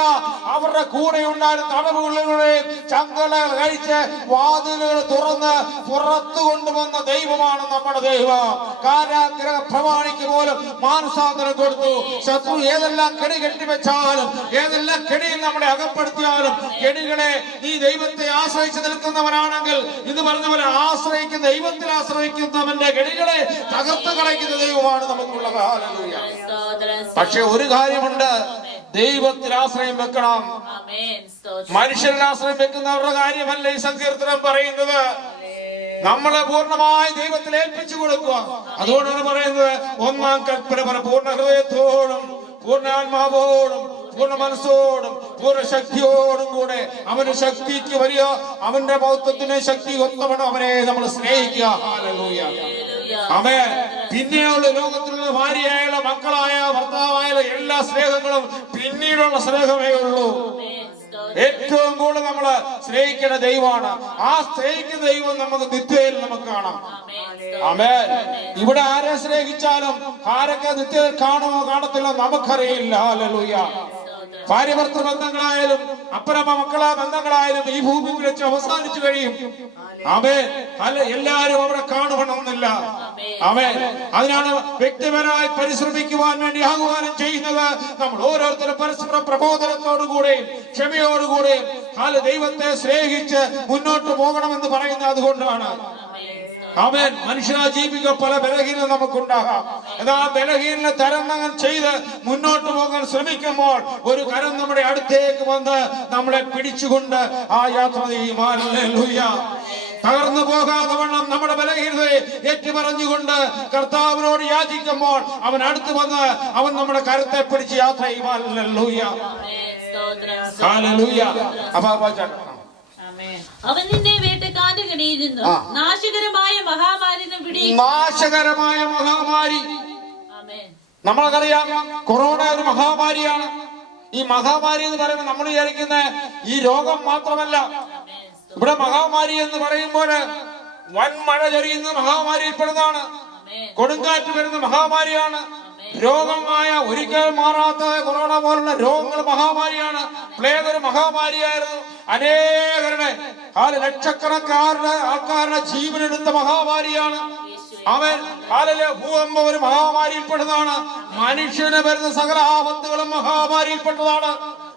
അവരുടെ കൂടെ ഉണ്ടായിരുന്ന തടവുകളുടെ ചങ്ങലകൾ അഴിച്ച് വാതിലുകൾ തുറന്ന് പുറത്തു കൊണ്ടുവന്ന ദൈവമാണ് നമ്മുടെ ദൈവം. കാരാഗ്രഹ പ്രമാണിക്ക് പോലും മാനസാന്തരം കൊടുത്തു. ശത്രു ഏതെല്ലാം കെണി കെട്ടിവെച്ചാലും ഏതെല്ലാം കെണിയിൽ നമ്മളെ അകപ്പെടുത്തിയാലും കെണികളെ നീ ദൈവത്തെ ആശ്രയിച്ച് നിൽക്കുന്നവനാണെങ്കിൽ ഇത് പറഞ്ഞവരെ ആശ്രയിക്കുന്ന ദൈവത്തിൽ ആശ്രയിക്കുന്നവന്റെ കെണികളെ തകർത്ത് കളയ്ക്കുന്ന ദൈവമാണ് നമുക്കുള്ളത്. ഹല്ലേലൂയ. പക്ഷെ ഒരു കാര്യമുണ്ട്, ദൈവത്തിൽ ആശ്രയം വെക്കണം. മനുഷ്യരിൽ ആശ്രയം വെക്കുന്നവരുടെ കാര്യമല്ല ഈ സങ്കീർത്തനം പറയുന്നത്. നമ്മളെ പൂർണ്ണമായി ദൈവത്തിൽ ഏൽപ്പിച്ചു കൊടുക്കുക. അതുകൊണ്ടാണ് പറയുന്നത്, ഒന്നാം കൽപ്പന പൂർണ്ണ ഹൃദയത്തോടും പൂർണ്ണാത്മാവോടും പൂർണ്ണ മനസ്സോടും പൂർണ്ണ ശക്തിയോടും കൂടെ അവന്റെ ശക്തിക്ക് വരിക. അവന്റെ മഹത്വത്തിന് ശക്തി ഒത്തവണ്ണം അവനെ നമ്മൾ സ്നേഹിക്കുക. ഹല്ലേലൂയ. ആമേൻ. പിന്നെയുള്ള ലോകത്തിലുള്ള ഭാര്യയായാലും മക്കളായാലും ഭർത്താവായാലും എല്ലാ സ്നേഹങ്ങളും പിന്നീടുള്ള സ്നേഹമേ ഉള്ളൂ. ഏറ്റവും കൂടുതൽ നമ്മള് സ്നേഹിക്കുന്ന ദൈവമാണ്. ആ സ്നേഹിക്കുന്ന ദൈവം നമുക്ക് നിത്യതയിൽ നമുക്ക് കാണാം. ആമേൻ. ഇവിടെ ആരെ സ്നേഹിച്ചാലും ആരൊക്കെ നിത്യതയിൽ കാണുമോ കാണത്തില്ല നമുക്കറിയില്ല. ഹല്ലേലൂയ. ഭാര്യ ഭർത്തൃ ബന്ധങ്ങളായാലും അപ്പനമ്മ മക്കളാ ബന്ധങ്ങളായാലും ഈ ഭൂമിയിൽ വെച്ച് അവസാനിച്ചു കഴിയും. ആമേൻ. എല്ലാരും അവിടെ കാണണമെന്നില്ല. ആമേൻ. അതിനാണ് വ്യക്തിപരമായി പരിശ്രമിക്കുവാൻ വേണ്ടി ആഹ്വാനം ചെയ്യുന്നത്. നമ്മൾ ഓരോരുത്തരും പരസ്പര പ്രബോധനത്തോടുകൂടെയും ക്ഷമയോടുകൂടെയും ദൈവത്തെ സ്നേഹിച്ച് മുന്നോട്ട് പോകണമെന്ന് പറയുന്നത് അതുകൊണ്ടാണ്. ആമേൻ. മനുഷ്യനാ ജീവിക്കുക പല ബലഹീനത നമുക്കുണ്ടാകാം. എന്നാൽ ബലഹീനത തരണം ചെയ്ത് മുന്നോട്ട് പോകാൻ ശ്രമിക്കുമ്പോൾ ഒരു കരം നമ്മുടെ അടുത്തേക്ക് വന്ന് നമ്മളെ പിടിച്ചുകൊണ്ട് ആ യാത്ര ചെയ്യും. ഹല്ലേലൂയ. തകർന്നു പോകാതെ വണ്ണം നമ്മുടെ ബലഹീനതയെ ഏറ്റുപറഞ്ഞുകൊണ്ട് കർത്താവിനോട് യാചിക്കുമ്പോൾ അവൻ അടുത്ത് വന്ന് അവൻ നമ്മുടെ കരത്തെ പിടിച്ച് യാത്ര ചെയ്യും. ഹല്ലേലൂയ. ഹല്ലേലൂയ. അവൻ നിന്നെ വേട്ടക്കാരന്റെ കെണിയിൽ നിന്നും നാശകരമായ മഹാമാരി. നാശകരമായ മഹാമാരി. നമ്മൾക്കറിയാം, കൊറോണ ഒരു മഹാമാരിയാണ്. ഈ മഹാമാരി എന്ന് പറയുമ്പോൾ നമ്മൾ വിചാരിക്കുന്ന ഈ രോഗം മാത്രമല്ല. ഇവിടെ മഹാമാരി എന്ന് പറയുമ്പോൾ വൻമഴ ചൊരിയുന്ന മഹാമാരിയിൽപ്പെടുന്നതാണ്. കൊടുങ്കാറ്റ് വരുന്ന മഹാമാരിയാണ്. രോഗമായ ഒരിക്കൽ മാറാത്ത കൊറോണ പോലുള്ള രോഗങ്ങൾ മഹാമാരിയാണ്. പ്ലേഗ് ഒരു മഹാമാരിയായിരുന്നു. അനേകരുടെ ലക്ഷക്കണക്കാരുടെ ആൾക്കാരുടെ ജീവനെടുത്ത മഹാമാരിയാണ്. അവൻ ഭൂകമ്പം ഒരു മഹാമാരിയിൽപ്പെട്ടതാണ്. മനുഷ്യന് വരുന്ന സകല ആപത്തുകളും മഹാമാരിയിൽപ്പെട്ടതാണ്.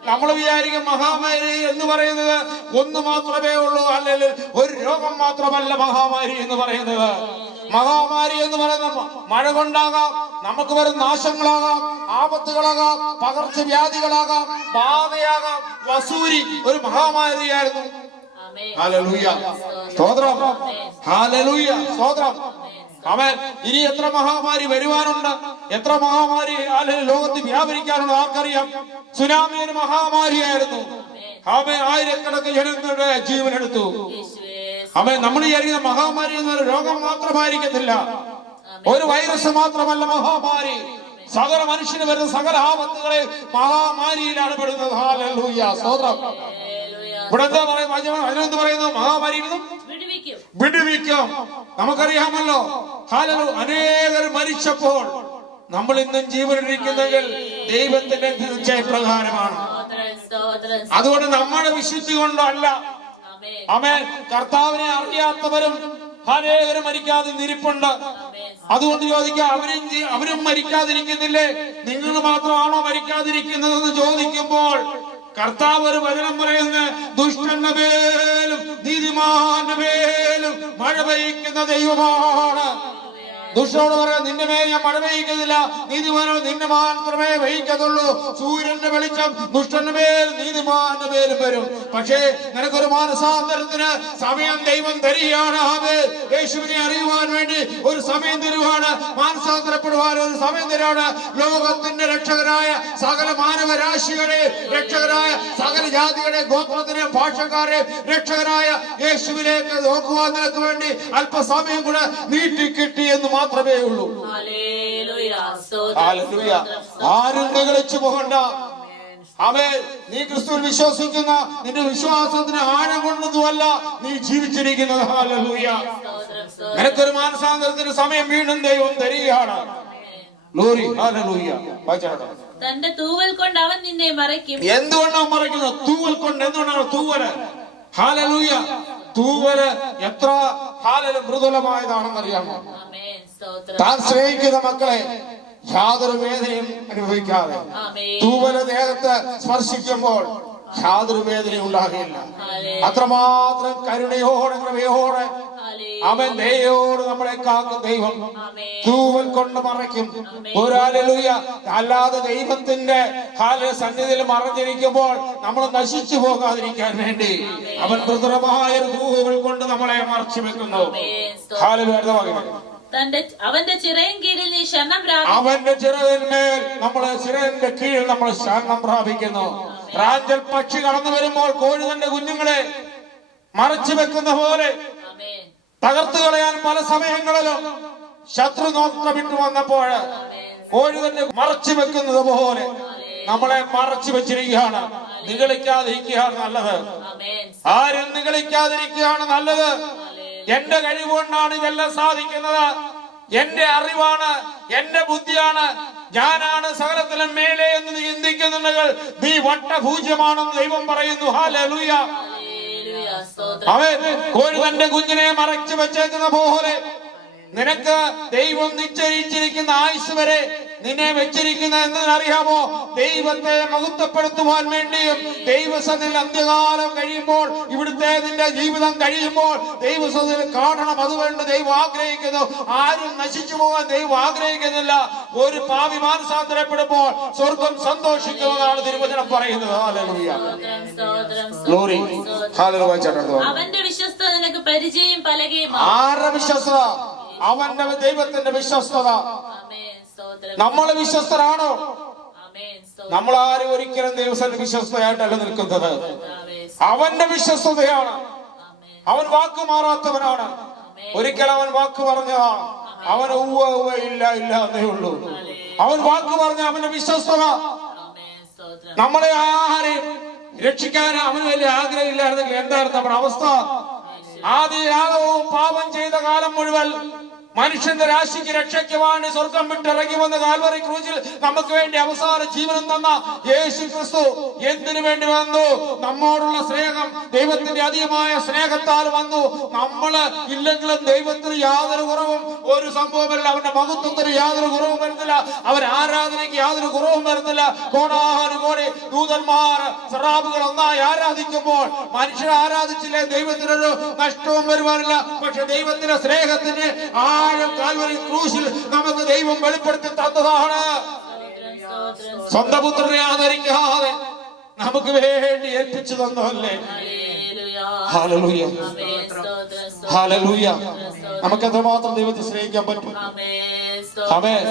നമ്മൾ വിചാരിക്കും മഹാമാരി എന്ന് പറയുന്നത് ഒന്ന് മാത്രമേ ഉള്ളൂ. അല്ലെങ്കിൽ ഒരു രോഗം മാത്രമല്ല മഹാമാരി എന്ന് പറയുന്നത്. മഹാമാരി എന്ന് പറയുന്നത് മഴ കൊണ്ടാകാം, നമുക്ക് വരുന്ന നാശങ്ങളാകാം, ആപത്തുകളാകാം, പകർച്ചവ്യാധികളാകാം, ബാധയാകാം. വസൂരി ഒരു മഹാമാരിയായിരുന്നു. ഹല്ലേലൂയ, സ്തോത്രം. ഹല്ലേലൂയ, സ്തോത്രം. അവൻ ഇനി എത്ര മഹാമാരി വരുവാനുണ്ട്, എത്ര മഹാമാരി ലോകത്ത് വ്യാപരിക്കാനുണ്ട് ആർക്കറിയാം. സുനാമി ഒരു മഹാമാരിയായിരുന്നു. അവൻ ആയിരക്കണക്കിന് ജനങ്ങളുടെ ജീവനെടുത്തു. അവൻ നമ്മൾ വിചാരിക്കുന്ന മഹാമാരി എന്നൊരു രോഗം മാത്രമായിരിക്കത്തില്ല, ഒരു വൈറസ് മാത്രമല്ല മഹാമാരി. സകല മനുഷ്യന് വരുന്ന സകല ആപത്തുകളെ മഹാമാരിയിലാണ് പെടുന്നത്. ഹല്ലേലൂയ, സ്തോത്രം. ഇവിടെ എന്താ പറയുന്നത്? അതിനെന്ത് പറയുന്നു? മഹാമാരി വിടുവിക്കും. നമുക്കറിയാമല്ലോ, അനേകർ മരിച്ചപ്പോൾ നമ്മൾ ഇന്നും ജീവനിരിക്കുന്നെങ്കിൽ ദൈവത്തിന്റെ നിശ്ചയപ്രകാരമാണ്. അതുകൊണ്ട് നമ്മുടെ വിശുദ്ധി കൊണ്ടല്ല. ആമേൻ. കർത്താവിനെ അറിയാത്തവരും അനേകരും മരിക്കാതെ ഇരിപ്പുണ്ട്. അതുകൊണ്ട് ചോദിക്കാം, അവരും മരിക്കാതിരിക്കുന്നില്ലേ, നിങ്ങൾ മാത്രമാണോ മരിക്കാതിരിക്കുന്നതെന്ന് ചോദിക്കുമ്പോൾ കർത്താവ് ഒരു വചനം പറയുന്നത്, ദുഷ്ടന്റെ മേലും നീതിമാന്റെ മേലും മഴ പെയ്യ്ക്കുന്ന ദൈവമാണ്. ദുഷ്ടനോട് പറയാം, നിന്റെ മേൽ ഞാൻ മഴ പെയ്യിക്കുന്നില്ല, നീതിമാനോ നിന്നെ മാത്രമേ പെയ്യിക്കത്തുള്ളൂ. സൂര്യന്റെ വെളിച്ചം ദുഷ്ടന്റെ മേൽ നീതിമാന്റെ മേലും വരും. പക്ഷേ നിനക്കൊരു മാനസാന്തരത്തിന് സമയം ദൈവം തരികയാണ്. യേശുവിനെ അറിയുവാൻ വേണ്ടി ഒരു സമയം തരുവാണ്, മാനസാന്തരപ്പെടുവാൻ ഒരു സമയം തരുവാണ്. ലോകത്തിന്റെ രക്ഷകനായ സകല മാനവരാശികളെ, രക്ഷകനായ സകല ജാതികളെ, ഗോത്രത്തിനെ, ഭാഷക്കാരെ രക്ഷകനായ യേശുവിലേക്ക് നോക്കുവാൻ നിനക്ക് വേണ്ടി അല്പസമയം കൂടെ നീട്ടിക്കിട്ടി എന്ന് മാത്രമേ ഉള്ളൂ. ആരും നിഗളിച്ചു പോകണ്ട. ആമേൻ. നീ ക്രിസ്തുവിൽ വിശ്വസിക്കുന്ന നിന്റെ വിശ്വാസത്തിന് ആഴം കൊണ്ടതുമല്ല നീ ജീവിച്ചിരിക്കുന്നത്. ഹല്ലേലൂയ. നിനക്കൊരു മാനസാന്തരത്തിന് സമയം വീണ്ടും ദൈവം തരികയാണ്. Glory, hallelujah. തന്റെ തൂവൽ കൊണ്ട് അവൻ നിന്നെ മറയ്ക്കും. എന്തുകൊണ്ടാണ് മറയ്ക്കുന്നത്? തൂവൽ കൊണ്ട്. എന്തുകൊണ്ടാണ് തൂവല്? ഹല്ലേലൂയ. തൂവല് എത്ര മൃദുലമായതാണെന്നറിയാമോ? താൻ സ്നേഹിക്കുന്ന മക്കളെ യാതൊരു വേദനയും അനുഭവിക്കാതെ തൂവല് ദേഹത്ത് സ്പർശിക്കുമ്പോൾ യാതൊരു വേദനയും ഉണ്ടാകില്ല. അത്രമാത്രം കരുണയോടെ കൃപയോടെ അവൻ ദയോട് നമ്മളെ കാക്കും ദൈവം. തൂവൽ കൊണ്ട് മറയ്ക്കും. ഹല്ലേലൂയ. അല്ലാതെ ദൈവത്തിന്റെ സന്നിധിയിൽ മറഞ്ഞിരിക്കുമ്പോൾ നമ്മൾ നശിച്ചു പോകാതിരിക്കാൻ വേണ്ടി അവൻ മൃദുലമായ തൂവൽ കൊണ്ട് നമ്മളെ മറച്ചു വെക്കുന്നു. ഹല്ലേലൂയ. അവന്റെ ചിറയിൻ കീഴിൽ നീ ശരണം പ്രാപിക്കുന്നു. അവന്റെ ചിറകിന്മേൽ നമ്മളെ ചിറകിന്റെ കീഴിൽ നമ്മൾ ശരണം പ്രാപിക്കുന്നു. റാഞ്ചൽ പക്ഷി കടന്നു വരുമ്പോൾ കോഴി തന്റെ കുഞ്ഞുങ്ങളെ മറച്ചു വെക്കുന്ന പോലെ തകർത്തു കളയാൻ പല സമയങ്ങളിലും ശത്രു നോക്കമിട്ട് വന്നപ്പോൾ കോഴി തന്നെ മറച്ചു വെക്കുന്നത് പോലെ നമ്മളെ മറച്ചു വെച്ചിരിക്കുകയാണ്. നിഗളിക്കാതിരിക്കുകയാണ് നല്ലത്. ആരും നിഗളിക്കാതിരിക്കുകയാണ് നല്ലത്. എന്റെ കഴിവുകൊണ്ടാണ് ഇതെല്ലാം സാധിക്കുന്നത്, എന്റെ അറിവാണ്, എന്റെ ബുദ്ധിയാണ്, ഞാനാണ് സകലത്തിലും മേലെ എന്ന് നീ ചിന്തിക്കുന്നുണ്ടെങ്കിൽ നീ വട്ടഭൂജ്യമാണെന്ന് ദൈവം പറയുന്നു. ഹല്ലേലൂയ. അവൻ കോഴി തന്റെ കുഞ്ഞിനെ മറച്ചു വെച്ചേക്കുന്ന പോലെ നിനക്ക് ദൈവം നിശ്ചയിച്ചിരിക്കുന്ന ആയുസ് വരെ നിന്നെ വെച്ചിരിക്കുന്ന എന്നറിയാമോ? ദൈവത്തെ മഹത്വപ്പെടുത്തുവാൻ വേണ്ടിയും ദൈവസന്നിധിയിൽ അന്ത്യകാലം കഴിയുമ്പോൾ, ഇവിടുത്തെ നിന്റെ ജീവിതം കഴിയുമ്പോൾ ദൈവസന്നിധിയിൽ കാണണം. അതുകൊണ്ട് ദൈവം ആഗ്രഹിക്കുന്നു. ആരും നശിച്ചു പോകാൻ ദൈവം ആഗ്രഹിക്കുന്നില്ല. ഒരു പാപി മാനസാന്തരപ്പെടുമ്പോൾ സ്വർഗം സന്തോഷിക്കുന്നതാണ് തിരുവചനം പറയുന്നത്. ഹല്ലേലൂയ. ഗ്ലോറി. ഹല്ലേലൂയ. അവന്റെ വിശ്വസ്തത നിനക്ക് പരിചയം പലകയും. ആരുടെ വിശ്വസ്തത? അവന്റെ ദൈവത്തിന്റെ വിശ്വസ്തത. നമ്മള് വിശ്വസ്തരാണോ? നമ്മളാരും ഒരിക്കലും ദൈവത്തിന്റെ വിശ്വസ്തയായിട്ടല്ല നിൽക്കുന്നത്. അവന്റെ വിശ്വസ്തതയാണ്. അവൻ വാക്ക് മാറാത്തവനാണ്. ഒരിക്കൽ അവൻ വാക്ക് പറഞ്ഞതാ, അവൻ ഇല്ല എന്നേ ഉള്ളൂ. അവൻ വാക്ക് പറഞ്ഞ അവന്റെ വിശ്വസ്തത. നമ്മളെ ആരെയും രക്ഷിക്കാൻ അവന് വലിയ ആഗ്രഹം ഇല്ലായിരുന്നെങ്കിൽ എന്തായിരുന്നു നമ്മുടെ അവസ്ഥ? ആദ്യ യാഗവും പാപം ചെയ്ത കാലം മുഴുവൻ മനുഷ്യന്റെ രാശിക്ക് രക്ഷയ്ക്കുവാണ് സ്വർഗം വിട്ടിറങ്ങി വന്ന കാൽവറി ക്രൂശിൽ നമുക്ക് വേണ്ടി അവസാന ജീവനം തന്ന യേശു ക്രിസ്തു എന്തിനു വേണ്ടി വന്നു? നമ്മോടുള്ള സ്നേഹം, ദൈവത്തിന്റെ അധികമായ സ്നേഹത്താൽ വന്നു. നമ്മള് ഇല്ലെങ്കിലും ദൈവത്തിന് യാതൊരു കുറവും ഒരു സംഭവമില്ല. അവന്റെ മഹത്വത്തിന് യാതൊരു കുറവും വരുന്നില്ല. അവൻ ആരാധനയ്ക്ക് യാതൊരു കുറവും വരുന്നില്ല. കോടാനുകോടി ദൂതന്മാർ സറാബുകൾ ഒന്നായി ആരാധിക്കുമ്പോൾ മനുഷ്യരെ ആരാധിച്ചില്ലേ ദൈവത്തിനൊരു നഷ്ടവും വരുവാനില്ല. പക്ഷെ ദൈവത്തിന്റെ സ്നേഹത്തിന് കാൽവരി ക്രൂശിൽ നമുക്ക് ദൈവം വെളിപ്പെടുത്തി തന്നതാണ്. സ്വന്തം പുത്രനെ ആദരിക്കാതെ നമുക്ക് വേണ്ടി ഏൽപ്പിച്ചു തന്നതല്ലേ. Hallelujah, hallelujah. നമുക്ക് എത്രമാത്രം ദൈവത്തെ സ്നേഹിക്കാൻ പറ്റും? ആമേൻ.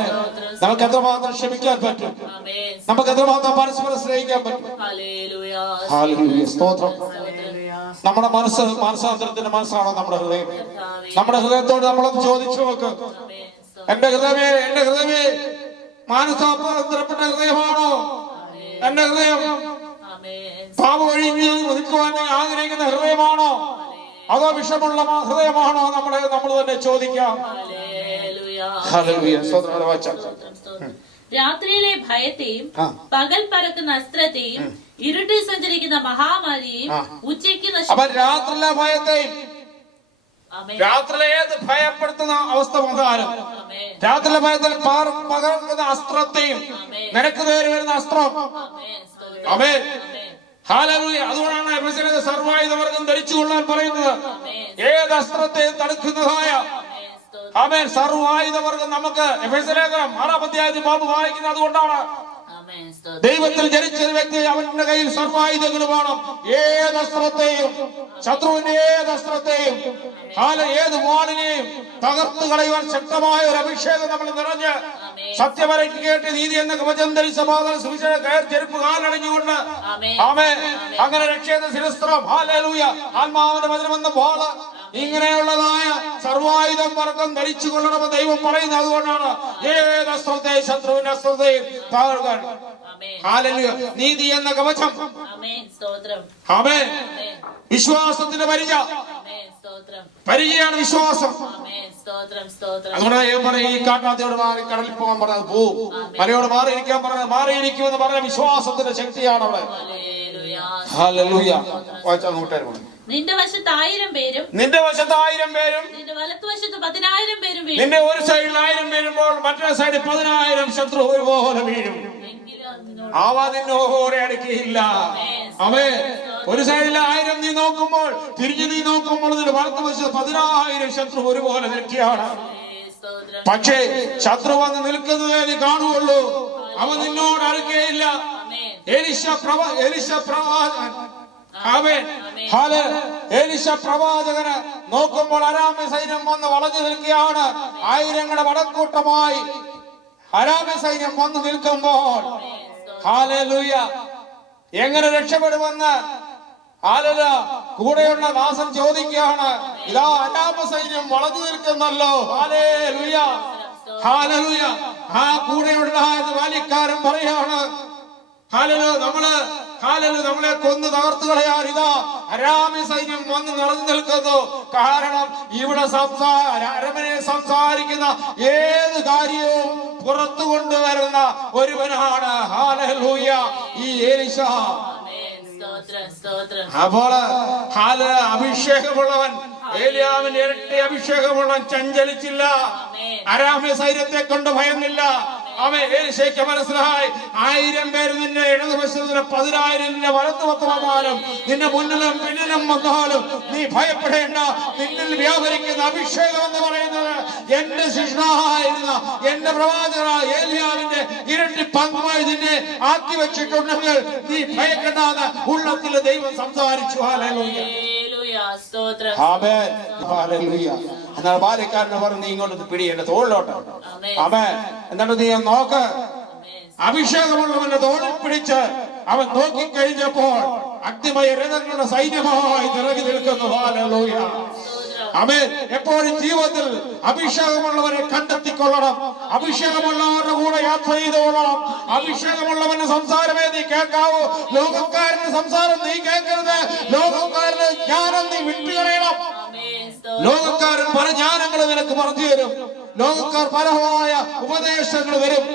നമുക്ക് എത്രമാത്രം ക്ഷമിക്കാൻ പറ്റും? നമുക്ക് എത്രമാത്രം പരസ്പരം സ്നേഹിക്കാൻ പറ്റും? ഹല്ലേലൂയ, സ്തോത്രം. നമ്മുടെ മനസ്സ് മാനസാന്തരത്തിന്റെ മനസ്സാണോ നമ്മുടെ ഹൃദയം? നമ്മുടെ ഹൃദയത്തോട് നമ്മളൊന്ന് ചോദിച്ചു നോക്ക്. എന്റെ ഹൃദയമേ മാനസാന്തരപ്പെട്ട ഹൃദയമാണോ എന്റെ ഹൃദയം? പാപം ഒഴിഞ്ഞ് നിൽക്കുവാൻ ആഗ്രഹിക്കുന്ന ഹൃദയമാണോ അതോ വിഷമുള്ള ഹൃദയമാണോ? നമ്മൾ തന്നെ ചോദിക്കാം. ഹല്ലേലൂയ, സ്തോത്രം. രാത്രിയിലെ ഭയത്തെയും പകൽ പറക്കുന്ന അസ്ത്രത്തെയും ഇരുട്ടിൽ സഞ്ചരിക്കുന്ന മഹാമാരിയെയും ഉച്ചയ്ക്ക് രാത്രിയിലെ ഭയത്തെയും, രാത്രിയിലെ ഏത് ഭയപ്പെടുത്തുന്ന അവസ്ഥ വന്നാലും രാത്രിയിലെ ഭയത്തിൽ പകർക്കുന്ന അസ്ത്രത്തെയും, നിനക്ക് നേരെ വരുന്ന അസ്ത്രം. ആമേൻ, ഹല്ലേലൂയ. അതുകൊണ്ടാണ് എഫെസ്യരുടെ സർവായുധവർഗം ധരിച്ചുകൊള്ളാൻ പറയുന്നത്. ഏത് അസ്ത്രത്തെയും തടുക്കുന്നതായ ആമേൻ സർവായുധവർഗം നമുക്ക് എഫെസ്യലേഖനം 6-ാം അധ്യായത്തിൽ ബാബു വായിക്കുന്നത്. അതുകൊണ്ടാണ് ദൈവത്തിൽ ജനിച്ച ഒരു വ്യക്തി അവന്റെ കയ്യിൽ സർവായുധങ്ങൾ വേണം. ഏത് അസ്ത്രത്തെയും, ശത്രുവിന്റെ ഏത് അസ്ത്രത്തെയും, ഏത് വാളിനെയും തകർത്ത് കളയുവാൻ ശക്തമായ ഒരു അഭിഷേകം നമ്മൾ നിറഞ്ഞ് സത്യമരയ്ക്ക് കേട്ട് നീതി എന്ന കവചം ധരിച്ച പാദം സുവിശേഷ കയർ ചെരുപ്പ് കാലണിഞ്ഞുകൊണ്ട് ആമേൻ അങ്ങനെ രക്ഷയുടെ ശിരസ്ത്രം, ഹല്ലേലൂയ, ആത്മാവിന്റെ വചനമെന്ന വാള്, ഇങ്ങനെയുള്ളതായ സർവായുധം വർഗം ധരിച്ചു കൊള്ളണമെന്ന് ദൈവം പറയുന്നത്. അതുകൊണ്ടാണ് ഏത് അസ്ത്രത്തെയും ശത്രുവിന്റെ അസ്ത്രത്തെയും തകർക്കാൻ. ഹല്ലേലൂയ, നീതി എന്ന കവചം. ആമേൻ, വിശ്വാസത്തിന്റെ പരിചയാണ് വിശ്വാസം. അതുകൊണ്ട് ഈ കാട്ടാത്തിയോട് മാറി കടലിൽ പോകാൻ പറഞ്ഞത് പോവും, മലയോട് മാറിയിരിക്കാൻ പറഞ്ഞത് മാറിയിരിക്കുമെന്ന് പറഞ്ഞ വിശ്വാസത്തിന്റെ ശക്തിയാണ് അവിടെ. ഹല്ലേലൂയ. നിന്റെ വശത്ത് 1000 പേരും നിന്റെ വലത്തുവശത്ത് 10,000 പേരും വീഴും. നിന്റെ ഒരു സൈഡിൽ 1000 വീഴുമ്പോൾ മറ്റൊരു സൈഡിൽ 10,000 ശത്രു ഒരുപോലെ വീഴും. അവ നിന്നോടെ അടുക്കിയില്ല. ആമേൻ. ഒരു സൈഡിൽ 1000 നീ നോക്കുമ്പോൾ, തിരിഞ്ഞു നീ നോക്കുമ്പോൾ നിന്റെ വലത്തുവശത്ത് 10,000 ശത്രു ഒരുപോലെ നിൽക്കുകയാണ്. പക്ഷേ ശത്രു വന്ന് നിൽക്കുന്നതേ നീ കാണുകയുള്ളൂ, അവ നിന്നോട് അടുക്കുകയില്ല. എലീശ പ്രവാചകന് നോക്കുമ്പോൾ അരാമ്യ സൈന്യം വന്ന് വളഞ്ഞു നിൽക്കുകയാണ്. 1000ങ്ങളുടെ വടക്കൂട്ടമായി അരാമ്യ സൈന്യം വന്ന് നിൽക്കുമ്പോൾ ഹല്ലേലൂയ എങ്ങനെ രക്ഷപ്പെടുമെന്ന് കൂടെയുള്ള ദാസൻ ചോദിക്കുകയാണ്. ഇതാ അരാമ്യ സൈന്യം വളഞ്ഞു നിൽക്കുന്നല്ലോ. Hallelujah, hallelujah. ആ കൂടെയുള്ള ബാല്യക്കാരൻ പറയാണ്, ഹല്ലേലൂയ, നമ്മളെ കൊന്നു തകർത്തു കളയാൻ ഇതാ അരാമ്യ സൈന്യം വന്ന് നിറഞ്ഞു നിൽക്കുന്നു. കാരണം ഇവിടെ അരമനെ സംസാരിക്കുന്ന ഏത് കാര്യവും പുറത്തു കൊണ്ടുവരുന്ന ഒരുവനാണ്. ഹല്ലേലൂയ, ഈ എലീശ. അപ്പോൾ അഭിഷേകമുള്ളവൻ, ഏലിയാവിന്റെ ഇരട്ടി അഭിഷേകമുള്ളവൻ ചഞ്ചലിച്ചില്ല. അരാമ്യ സൈന്യത്തെ കൊണ്ട് ഭയന്നില്ല. അവൻ ഏലീശയ്ക്ക് മനസ്സിലായി, 1000 പേര് നിന്റെ ഇടതുവശത്തിന് 10,000 നിന്റെ വലത്ത് വന്നാലും നിന്റെ മുന്നിലും പിന്നിലും വന്നാലും നീ ഭയപ്പെടേണ്ട. നിന്നിൽ വ്യാപരിക്കുന്ന അഭിഷേകം എന്ന് പറയുന്നത് എന്റെ ശിഷ്യനായിരുന്ന എന്റെ പ്രവാചകനായ ഏലിയാവിന്റെ ഇരട്ടി പങ്കുമായി നിന്നെ ആക്കി വെച്ചിട്ടുണ്ടെങ്കിൽ നീ ഭയപ്പെടാതെ ഉള്ളത്തിൽ ദൈവം സംസാരിച്ചു. ഹല്ലേലൂയ, ആമേൻ, ഹല്ലേലൂയ. എന്നാൽ ബാല്യക്കാരനെ പറഞ്ഞ് നീ ഇങ്ങോട്ട് പിടി, എന്റെ തോളിലോട്ട്. ആമേൻ. എന്നിട്ട് നീ നോക്ക്, അഭിഷേകമുള്ളവന്റെ തോളിൽ പിടിച്ച് അവൻ നോക്കിക്കഴിഞ്ഞപ്പോൾ അഗ്നിമയ രഥങ്ങളുടെ സൈന്യമായി നിറങ്ങി നിൽക്കുന്നു. ഹല്ലേലൂയ, ആമേൻ. എപ്പോഴും ജീവിതത്തിൽ അഭിഷേകമുള്ളവരെ കണ്ടെത്തിക്കൊള്ളണം. അഭിഷേകമുള്ളവരുടെ കൂടെ യാത്ര ചെയ്തുകൊള്ളണം. അഭിഷേകമുള്ളവന്റെ സംസാരമേ നീ കേൾക്കാവൂ. ലോകക്കാരന്റെ സംസാരം നീ കേൾക്കരുത്. ലോകക്കാരന്റെ ജ്ഞാനം നീ വിട്ടുകളയണം. ലോകക്കാരൻ പല ജ്ഞാനങ്ങളും നിനക്ക് പറഞ്ഞു തരും. ലോകക്കാർ പലമായ ഉപദേശങ്ങൾ വരും.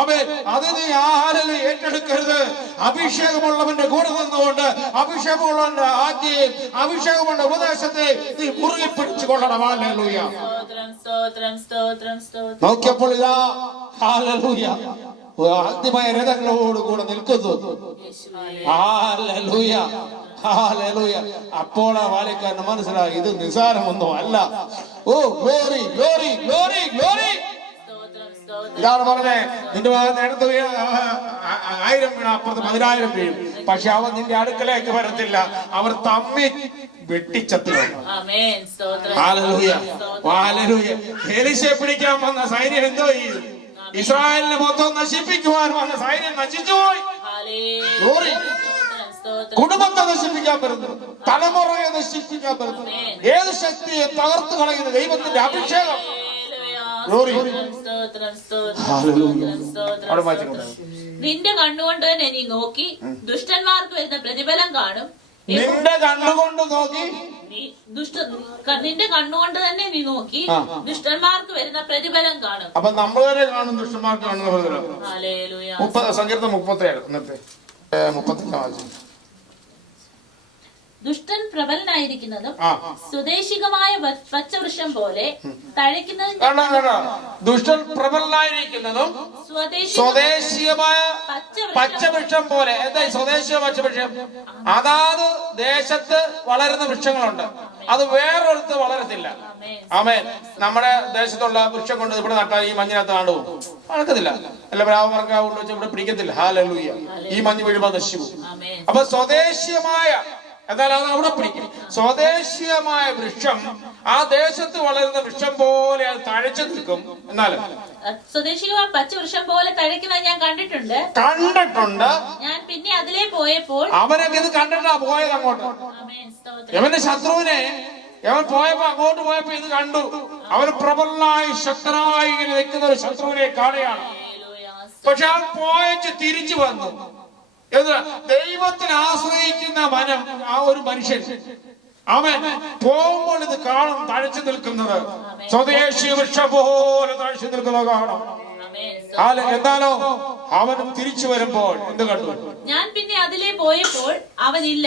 അവൻ അത് നീ ആരിൽ ഏറ്റെടുക്കരുത്. അഭിഷേകമുള്ളവന്റെ കൂടെ നിന്നുകൊണ്ട് അഭിഷേകമുള്ളവന്റെ ആജ്ഞയും അഭിഷേകമുള്ള ഉപദേശത്തെ നീ മുറുകെ പിടിച്ചു കൊള്ളണം. ഹല്ലേലൂയ. നോക്കിയപ്പോൾ ഇതാ ഹല്ലേലൂയ ആദ്യമായ രഥങ്ങളോട് കൂടെ നിൽക്കുന്നു. Hallelujah hallelujah. അപ്പോൾ ആ വാലിക്കാരന് മനസ്സിലായി ഇത് നിസാരമൊന്നും അല്ല. Oh glory glory glory glory. ഇതാണ് പറഞ്ഞേ, നിന്റെ നേരത്തെ 1000 വീണ അപ്പുറത്ത് 10,000 വീഴും. പക്ഷെ അവൻ നിന്റെ അടുക്കലേക്ക് വരത്തില്ല. അവർ തമ്മി വെട്ടിച്ചത്തിലും. എലീശയെ പിടിക്കാൻ വന്ന സൈന്യം എന്തോ ചെയ്തു? ഇസ്രായേലിനെ മൊത്തം നശിപ്പിക്കുവാൻ വന്ന സൈന്യം നശിച്ചുപോയി. കുടുംബത്തെ നശിപ്പിക്കാൻ പറ്റുന്നു, തലമുറയെ നശിപ്പിക്കാൻ പറ്റുന്നു. ഏത് ശക്തിയെ തകർത്തു കളയുന്ന ദൈവത്തിന്റെ അഭിഷേകം. നിന്റെ കണ്ണുകൊണ്ട് തന്നെ നീ നോക്കി ദുഷ്ടന്മാർക്ക് വരുന്ന പ്രതിഫലം കാണും. നിന്റെ കണ്ണുകൊണ്ട് നോക്കി നിന്റെ കണ്ണുകൊണ്ട് തന്നെ നീ നോക്കി ദുഷ്ടന്മാർക്ക് വരുന്ന പ്രതിഫലം കാണും. അപ്പൊ നമ്മൾ തന്നെ കാണും ദുഷ്ടന്മാർക്ക് കാണുന്ന പ്രതിഫലം. സങ്കീർത്തനം 37 ഇന്നത്തെ 35. ദുഷ്ടൻ പ്രബലനായിരിക്കുന്നതും സ്വദേശികമായ പച്ചവൃക്ഷം പോലെ തഴയ്ക്കുന്നതും. ദുഷ്ടൻ പ്രബലനായിരിക്കുന്നതും സ്വദേശീയമായ പച്ചവൃക്ഷം പോലെ. എന്താ സ്വദേശീയ പച്ചവൃക്ഷം? അതാത് ദേശത്ത് വളരുന്ന വൃക്ഷങ്ങളുണ്ട്, അത് വേറൊരിടത്ത് വളരത്തില്ല. ആമേൻ. നമ്മുടെ ദേശത്തുള്ള വൃക്ഷം കൊണ്ട് ഇവിടെ നട്ടാൽ ഈ മഞ്ഞിനകത്ത് നാടുപോകും, നടക്കത്തില്ല. അല്ല ബ്രാഹ്മണർക്കാവ് കൊണ്ട് വെച്ചാൽ ഇവിടെ പിടിക്കത്തില്ല. ഹല്ലേലൂയ. ഈ മഞ്ഞ് വീഴുമ്പോൾ നശിച്ചു. അപ്പൊ സ്വദേശീയമായ, എന്നാൽ അത് അവിടെ പിടിക്കും. സ്വദേശീയമായ വൃക്ഷം ആ ദേശത്ത് വളരുന്ന വൃക്ഷം പോലെ അത് തഴച്ചു നിൽക്കും. എന്നാലും സ്വദേശികമായ പച്ചവൃക്ഷം പോലെ തഴയ്ക്കുന്നത് ഞാൻ കണ്ടിട്ടുണ്ട്. ഞാൻ പിന്നെ അതിലേ പോയപ്പോൾ അവനൊക്കെ ഇത് കണ്ടിട്ടാ പോയത് അങ്ങോട്ട്. അവന്റെ ശത്രുവിനെ അവൻ പോയപ്പോ അങ്ങോട്ട് പോയപ്പോ ഇത് കണ്ടു. അവന് പ്രബലനായി ശക്തനായി ഇങ്ങനെ നിൽക്കുന്ന ഒരു ശത്രുവിനെ കാണുകയാണ്. പക്ഷെ അവൻ പോയച്ച് തിരിച്ചു വന്നു. ദൈവത്തിന് ആശ്രയിക്കുന്ന മനം ആ ഒരു മനുഷ്യൻ അവൻ പോകുമ്പോൾ ഇത് കാണും, തഴച്ചു നിൽക്കുന്നത് സ്വദേശീയ വൃക്ഷം പോലെ തഴച്ചു നിൽക്കുന്നത് കാണും. എന്നാലോ അവനും തിരിച്ചു വരുമ്പോൾ എന്ത് കണ്ടു? ഞാൻ പിന്നെ അതിലേ പോയപ്പോൾ അവനില്ല.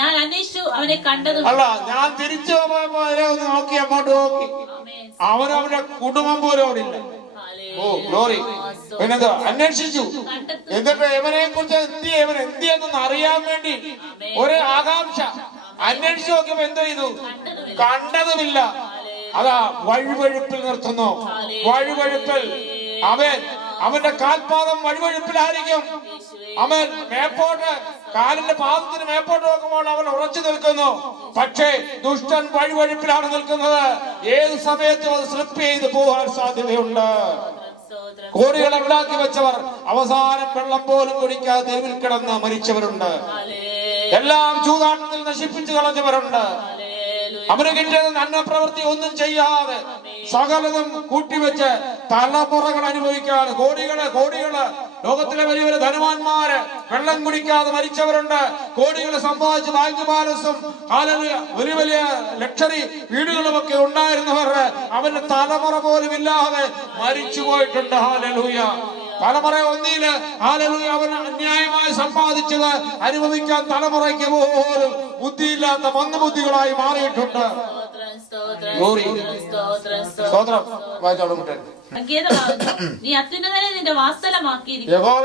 ഞാൻ അന്വേഷിച്ചു, അവനെ കണ്ടത് അല്ല. ഞാൻ തിരിച്ചു നോക്കി, അങ്ങോട്ട് നോക്കി, അവനവന്റെ കുടുംബം പോലും അവിടെ ഇല്ല. Oh glory. പിന്നെന്താ അന്വേഷിച്ചു. എന്നിട്ട് ഇവനെ കുറിച്ച് എന്തിയെന്ന് അറിയാൻ വേണ്ടി ഒരു ആകാംക്ഷ അന്വേഷിച്ചു നോക്കിയപ്പോ എന്തോ ചെയ്തു? കണ്ടതുമില്ല. അതാ വഴുവഴുപ്പിൽ നിർത്തുന്നു. വഴുവഴുപ്പിൽ അവന്റെ കാൽപാദം വഴുവഴുപ്പിലായിരിക്കും. അവൻ മേപ്പോട്ട്, കാലിന്റെ പാദത്തിന് മേപ്പോട്ട് നോക്കുമ്പോൾ അവൻ ഉറച്ചു നിൽക്കുന്നു. പക്ഷേ ദുഷ്ടൻ വഴുവഴുപ്പിലാണ് നിൽക്കുന്നത്. ഏത് സമയത്തും അത് സ്ലിപ്പ് ചെയ്ത് പോകാൻ സാധ്യതയുണ്ട്. കോടികളെ ഉണ്ടാക്കി വെച്ചവർ അവസാനം വെള്ളം പോലും കുടിക്കാതെ തെരുവിൽ കിടന്ന് മരിച്ചവരുണ്ട്. എല്ലാം ചൂതാട്ടത്തിൽ നശിപ്പിച്ചു കളഞ്ഞവരുണ്ട്. അവന് കിട്ടിയത് നന്മ പ്രവൃത്തി ഒന്നും ചെയ്യാതെ സകലതും കൂട്ടിവെച്ച് തലമുറകൾ അനുഭവിക്കാതെ കോടികള് ലോകത്തിലെ വലിയ വലിയ ധനവാന്മാര് വെള്ളം കുടിക്കാതെ മരിച്ചവരുണ്ട്. കോടികൾ സമ്പാദിച്ച് ബാങ്ക് ബാലൻസും വലിയ വലിയ ലക്ഷറി വീടുകളുമൊക്കെ ഉണ്ടായിരുന്നവർ അവന്റെ തലമുറ പോലും ഇല്ലാതെ മരിച്ചു പോയിട്ടുണ്ട്. ഹല്ലേലൂയ. തലമുറ ഒന്നില് ഹല്ലേലൂയ അവൻ അന്യായമായി സമ്പാദിച്ചത് അനുഭവിക്കാൻ തലമുറയ്ക്ക് പോലും ബുദ്ധിയില്ലാത്ത മന്ദബുദ്ധികളായി മാറിയിട്ടുണ്ട്. നീ അത്യുന്നതനെ നിന്റെ വാസ്തലമാക്കിയിരിക്കുന്നു. യഹോവ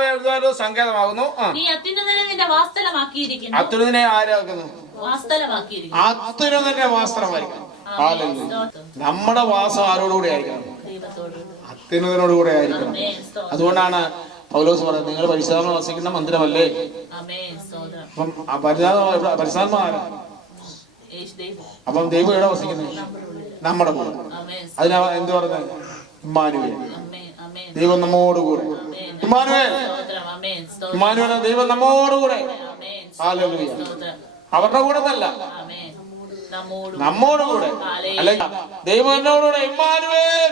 സങ്കേതമാകുന്നു. നീ അത്യുന്നതനെ നിന്റെ വാസ്തലമാക്കിയിരിക്കുന്നു. അത്യുന്നതനെ ആരാക്കുന്നു? വാസ്തലമാക്കിയിരിക്കുന്നു. അത്യുന്നതനെ വാസ്തലമായിരിക്കണം. നമ്മുടെ വാസം ആരോടുകൂടെ ആയിരിക്കണം? അത്യുന്നതനോട് കൂടെ ആയിരിക്കണം. അതുകൊണ്ടാണ് പൗലോസ് പറയുന്നത്, നിങ്ങൾ പരിശുദ്ധാത്മ വസിക്കുന്ന മന്ദിരമല്ലേ. അപ്പം പരിശുദ്ധാത്മ ആരാ? അപ്പം ദൈവം എവിടെ വസിക്കുന്നത്? നമ്മുടെ കൂടെ. അതിനാ എന്ത് പറഞ്ഞത്? ഇമ്മാനുവേൽ, ദൈവം നമ്മോടുകൂടെ. ഇമ്മാനുവേൽ ദൈവം നമ്മോടുകൂടെ. ഹല്ലേലൂയ. അവരുടെ കൂടെ അല്ല, നമ്മോടുകൂടെ. അല്ലെങ്കിൽ ദൈവം എന്നോടുകൂടെ. ഇമ്മാനുവേൽ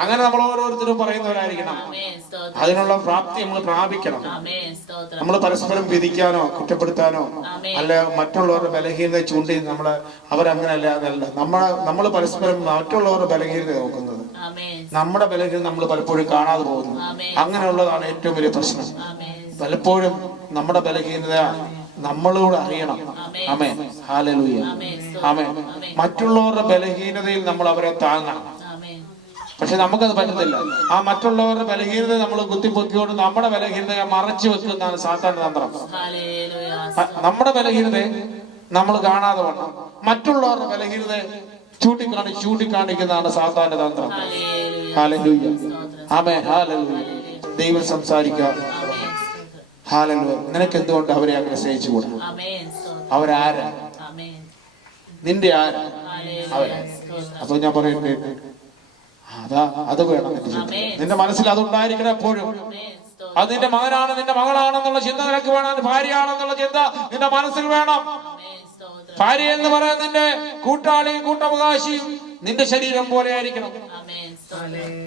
അങ്ങനെ നമ്മൾ ഓരോരുത്തരും പറയുന്നവരായിരിക്കണം. അതിനുള്ള പ്രാപ്തി നമ്മൾ പ്രാപിക്കണം. നമ്മൾ പരസ്പരം വിധിക്കാനോ കുറ്റപ്പെടുത്താനോ അല്ല മറ്റുള്ളവരുടെ ബലഹീനത ചൂണ്ടി അവരങ്ങനല്ല. അതല്ല, നമ്മൾ പരസ്പരം മറ്റുള്ളവരുടെ ബലഹീനത നോക്കുന്നത്, നമ്മുടെ ബലഹീനത നമ്മൾ പലപ്പോഴും കാണാതെ പോകുന്നു. അങ്ങനെയുള്ളതാണ് ഏറ്റവും വലിയ പ്രശ്നം. പലപ്പോഴും നമ്മുടെ ബലഹീനത നമ്മളോട് അറിയണം. ആമേൻ, ഹല്ലേലൂയ, ആമേൻ. മറ്റുള്ളവരുടെ ബലഹീനതയിൽ നമ്മൾ അവരെ താങ്ങണം. പക്ഷെ നമുക്കത് പറ്റത്തില്ല. ആ മറ്റുള്ളവരുടെ ബലഹീനത നമ്മൾ കുത്തിപ്പൊക്കിയോട് നമ്മുടെ ബലഹീനതയെ മറച്ചു വെക്കുന്നതാണ് സാത്താന്റെ തന്ത്രം. നമ്മുടെ ബലഹീനതയെ നമ്മൾ കാണാതെ വണ്ണം മറ്റുള്ളവരുടെ ബലഹീനതയെ ചൂണ്ടിക്കാണിക്കുന്നതാണ് സാത്താന്റെ തന്ത്രം. ഹല്ലേലൂയ, ആമേൻ, ഹല്ലേലൂയ. ദൈവം സംസാരിക്കാം. ഹല്ലേലൂയ. നിനക്ക് എന്തുകൊണ്ട് അവരെ അങ്ങനെ സ്നേഹിച്ചുകൂടാ? അവരാരാ? നിന്റെ ആരാ അവരാ? അപ്പൊ ഞാൻ പറയട്ടെ, അത് വേണം. നിന്റെ മനസ്സിൽ അതുണ്ടായിരിക്കണം എപ്പോഴും. അത് നിന്റെ മകനാണ്, നിന്റെ മകളാണെന്നുള്ള ചിന്ത നിനക്ക് വേണം. ഭാര്യയാണെന്നുള്ള ചിന്ത നിന്റെ മനസ്സിൽ വേണം. ഭാര്യ എന്ന് പറയുന്നത് നിന്റെ കൂട്ടാളിയും കൂട്ടവകാശിയും നിന്റെ ശരീരം പോലെ ആയിരിക്കണം.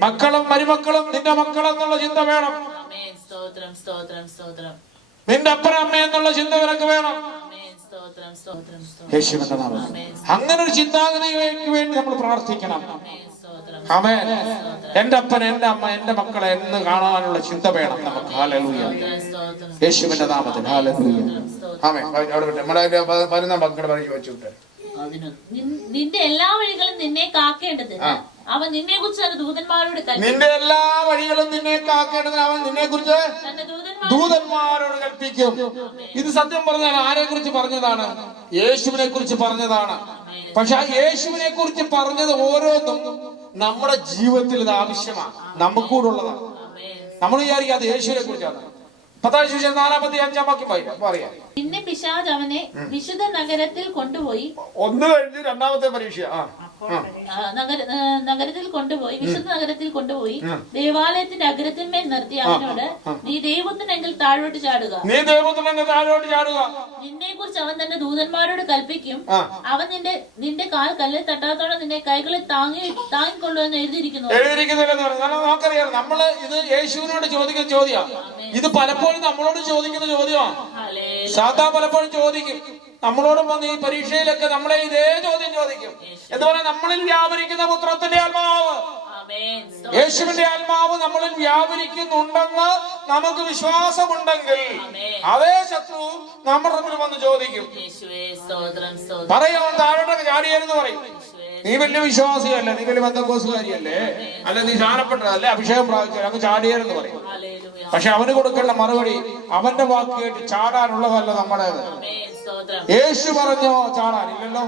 മക്കളും മരുമക്കളും നിന്റെ മക്കളെന്നുള്ള ചിന്ത വേണം. നിന്റെ അപ്പനും അമ്മ എന്നുള്ള ചിന്ത നിനക്ക് വേണം. യേശുവിന്റെ നാമത്തിൽ അങ്ങനെ ഒരു ചിന്താഗതിക്ക് വേണ്ടി നമ്മൾ പ്രാർത്ഥിക്കണം. ആമേൻ. എന്റെ അപ്പൻ, എന്റെ അമ്മ, എന്റെ മക്കളെ എന്ന് കാണാനുള്ള ചിന്ത വേണം നമുക്ക്. ഹല്ലേലൂയ, യേശുവിന്റെ നാമത്തിൽ. ഹല്ലേലൂയ, ആമേൻ. നമ്മുടെ 11 വാക്യം പറഞ്ഞു വെച്ചിട്ട്, നിന്റെ എല്ലാ വഴികളും നിന്നെ കാക്കേണ്ടത് അവൻ നിന്നെ കുറിച്ച് ദൂതന്മാരോട് നിന്റെ എല്ലാ വഴികളും നിന്നെ കാക്കേണ്ടതിന് അവൻ നിന്നെ കുറിച്ച് ദൂതന്മാരോട് കൽപ്പിക്കും. ഇത് സത്യം പറഞ്ഞാൽ ആരെ കുറിച്ച് പറഞ്ഞതാണ്? യേശുവിനെ കുറിച്ച് പറഞ്ഞതാണ്. പക്ഷെ ആ യേശുവിനെ കുറിച്ച് പറഞ്ഞത് ഓരോന്നും നമ്മുടെ ജീവിതത്തിൽ ഇത് ആവശ്യമാണ്, നമുക്കൂടുള്ളതാണ്. നമ്മൾ വിചാരിക്കും അത് യേശുവിനെ കുറിച്ചാണ്. 4:5 വാക്യം പറയാം. പിന്നെ പിശാച് അവനെ വിശുദ്ധ നഗരത്തിൽ കൊണ്ടുപോയി, ഒന്ന് കഴിഞ്ഞ് രണ്ടാമത്തെ പരീക്ഷ നഗരത്തിൽ കൊണ്ടുപോയി, വിശുദ്ധ നഗരത്തിൽ കൊണ്ടുപോയി ദേവാലയത്തിന്റെ അഗ്രത്തിന്മേൽ നിർത്തി അവനോട്, നീ ദൈവത്തിനെങ്കിൽ താഴോട്ട് ചാടുക, നീ ദൈവത്തിനെങ്കിൽ താഴോട്ട് ചാടുക. നിന്നെ കുറിച്ച് അവൻ തന്നെ ദൂതന്മാരോട് കൽപ്പിക്കും. അവൻ നിന്റെ കാൽ കല്ലിൽ തട്ടാത്തോടെ നിന്നെ കൈകളിൽ താങ്ങിക്കൊള്ളുമെന്ന് എഴുതിയിരിക്കുന്നു. നമുക്കറിയാം, നമ്മള് ഇത് യേശുവിനോട് ചോദിക്കുന്ന ചോദ്യമാണ്. ഇത് പലപ്പോഴും നമ്മളോട് ചോദിക്കുന്ന ചോദ്യമാണ്. സാധാ പലപ്പോഴും ചോദിക്കും, നമ്മളോടും വന്ന് ഈ പരീക്ഷയിലൊക്കെ നമ്മളെ ഇതേ ചോദ്യം ചോദിക്കും. എന്ന് പറഞ്ഞാൽ നമ്മളിൽ വ്യാപരിക്കുന്ന പുത്രത്തിന്റെ ആത്മാവ്, യേശുവിന്റെ ആത്മാവ് നമ്മളിൽ വ്യാപരിക്കുന്നുണ്ടെന്ന് നമുക്ക് വിശ്വാസമുണ്ടെങ്കിൽ അതേ ശത്രു നമ്മുടെ മുന്നിൽ വന്ന് ചോദിക്കും. പറയും, താഴോട്ടൊക്കെ ചാടിയെന്ന് പറയും. നീ വലിയ വിശ്വാസിയല്ലേ, നീ വലിയ ബന്ധക്കോസുകാരിയല്ലേ, അല്ലെ നീ സ്ഥാനപ്പെട്ടതല്ലേ, അഭിഷേകം പ്രാപിച്ചല്ലേ, അങ്ങ് ചാടിയെന്ന് പറയും. പക്ഷെ അവന് കൊടുക്കേണ്ട മറുപടി അവന്റെ വാക്ക് കേട്ട് ചാടാനുള്ളതല്ല നമ്മുടേത്. യേശു പറഞ്ഞോ ചാടാനില്ലല്ലോ.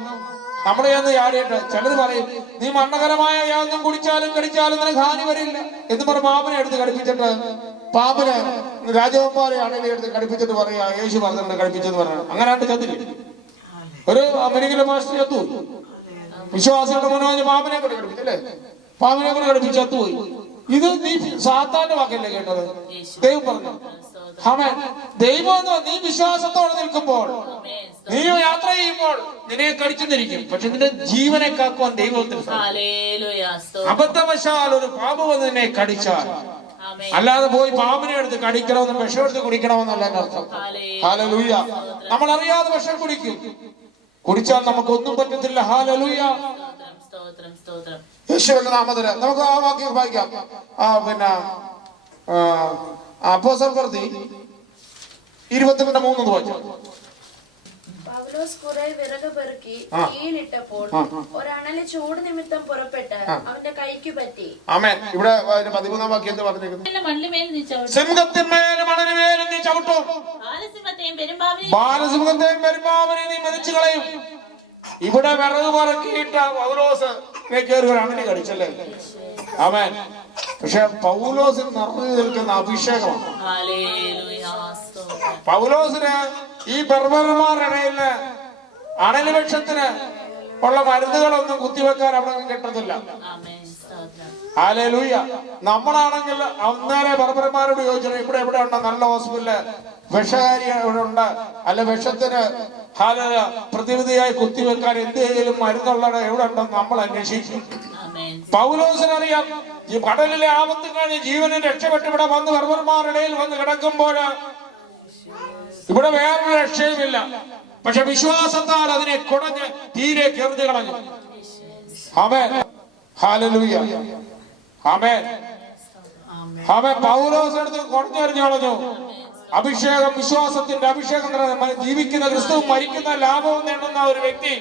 നമ്മുടെ ചെന്ന് ചാടിയിട്ട് ചിലത് പറയും, നീ മരണകരമായ യാതൊന്നും കുടിച്ചാലും കടിച്ചാലും നിനക്ക് ഹാനി വരില്ല എന്ന് പറഞ്ഞ് പാമ്പിനെ എടുത്ത് കടിപ്പിച്ചിട്ട്, പാമ്പിന് രാജകുമാരെ അണയിലെ എടുത്ത് കടിപ്പിച്ചിട്ട് പറയാ യേശു പറഞ്ഞിട്ട് കടിപ്പിച്ചെന്ന് പറഞ്ഞ അങ്ങനാണ്ട് ചത്തില്ല. ഒരു മെഡിക്കൽ മാസ്റ്റർ ചത്തു, വിശ്വാസികളുടെ മുന്നോട്ട് പാമ്പിനെ കൊണ്ട് കടിപ്പിച്ചല്ലേ, പാമ്പിനെ കൊണ്ട് കടിപ്പിച്ച് ചത്തുപോയി. ഇത് നീ സാത്താന്റെ വാക്കല്ലേ കേട്ടത്? ദൈവം പറഞ്ഞു. ആമേൻ. ദൈവം എന്ന് നീ വിശ്വാസത്തോടെ നിൽക്കുമ്പോൾ, നീ യാത്ര ചെയ്യുമ്പോൾ നിന്നെ കടിച്ചെന്നിരിക്കും, പക്ഷെ നിന്റെ ജീവനെ കാക്കുവാൻ ദൈവത്തിന്. അബദ്ധവശാൽ ഒരു പാമ്പ് വന്ന് നിന്നെ കടിച്ചാൽ, അല്ലാതെ പോയി പാമ്പിനെ എടുത്ത് കടിക്കണമെന്നും വിഷം എടുത്ത് കുടിക്കണമെന്നല്ല എന്റെ അർത്ഥം. ഹല്ലേലൂയ. നമ്മൾ അറിയാതെ വിഷം കുടിച്ചാൽ നമുക്കൊന്നും പറ്റത്തില്ല. ഹല്ലേലൂയ, യേശുവിന്റെ നാമത്തില്. നമുക്ക് ആ വാക്യം വായിക്കാം. പിന്നെ അപ്പോസ്തലപ്രവൃത്തി 22:3 വായിക്കാം. പൗലോസ് കുറെ വിറക് പെറുക്കി തീയിലിട്ടപ്പോൾ ഒരണല് ചൂട് നിമിത്തം പുറപ്പെട്ട് അവന്റെ കൈക്ക് പറ്റി. ആമേൻ. ഇവിടെ 13 വാക്യം എന്ത് പറഞ്ഞിരിക്കുന്നു? സിംഹത്തിന്മേലും മണലിന്മേലും നീ ചവിട്ടും, ബാലസിംഹത്തെയും പെരുമ്പാമ്പിനെയും നീ മെതിച്ചു കളയും. ഇവിടെ വിറക് പറക്കിയിട്ട പൗലോസ് കയറി ഒരു അണലി കടിച്ചല്ലേ. ആമേൻ. പക്ഷെ പൗലോസിന് നിറഞ്ഞു നിൽക്കുന്ന അഭിഷേകമാണ്. പൗലോസിന് ഈ ബർബർമാരുടെ അണലി വൃക്ഷത്തിന് ഉള്ള മരുന്നുകളൊന്നും കുത്തിവെക്കാൻ അവിടെ കിട്ടത്തില്ല. ഹല്ലേലൂയ. നമ്മളാണെങ്കിൽ അന്നേരെ ബർബർമാരോട് ചോദിച്ചു, ഇവിടെ എവിടെ ഉണ്ടോ നല്ല ഹോസ്പിറ്റല്, വിഷകാരി ഇവിടെ ഉണ്ട്, അല്ല വിഷത്തിന് പ്രതിവിധിയായി കുത്തിവെക്കാൻ എന്തെങ്കിലും മരുന്നുള്ളത് എവിടെ ഉണ്ടെന്ന് നമ്മൾ അന്വേഷിക്കും. പൗലോസിനറിയാം ഈ കടലിലെ ആപത്ത് കഴിഞ്ഞ് ജീവനെ രക്ഷപ്പെട്ട് ഇവിടെ വന്ന് ബർബർമാരുടെ ഇടയിൽ വന്ന് കിടക്കുമ്പോൾ ഇവിടെ വേറൊരു രക്ഷയുമില്ല. പക്ഷെ വിശ്വാസത്താൽ അതിനെ കുടഞ്ഞ് തീരെ കെറിഞ്ഞു കളഞ്ഞു. ആമേൻ, ഹല്ലേലൂയ, ആമേൻ, ആമേൻ. പൗലോസ് എടുത്ത് കുടഞ്ഞെറിഞ്ഞു കളഞ്ഞു. അഭിഷേകം, വിശ്വാസത്തിന്റെ അഭിഷേകം ജീവിക്കുന്ന ക്രിസ്തു മരിക്കുന്ന ലാഭവും നേടുന്ന ഒരു വ്യക്തി.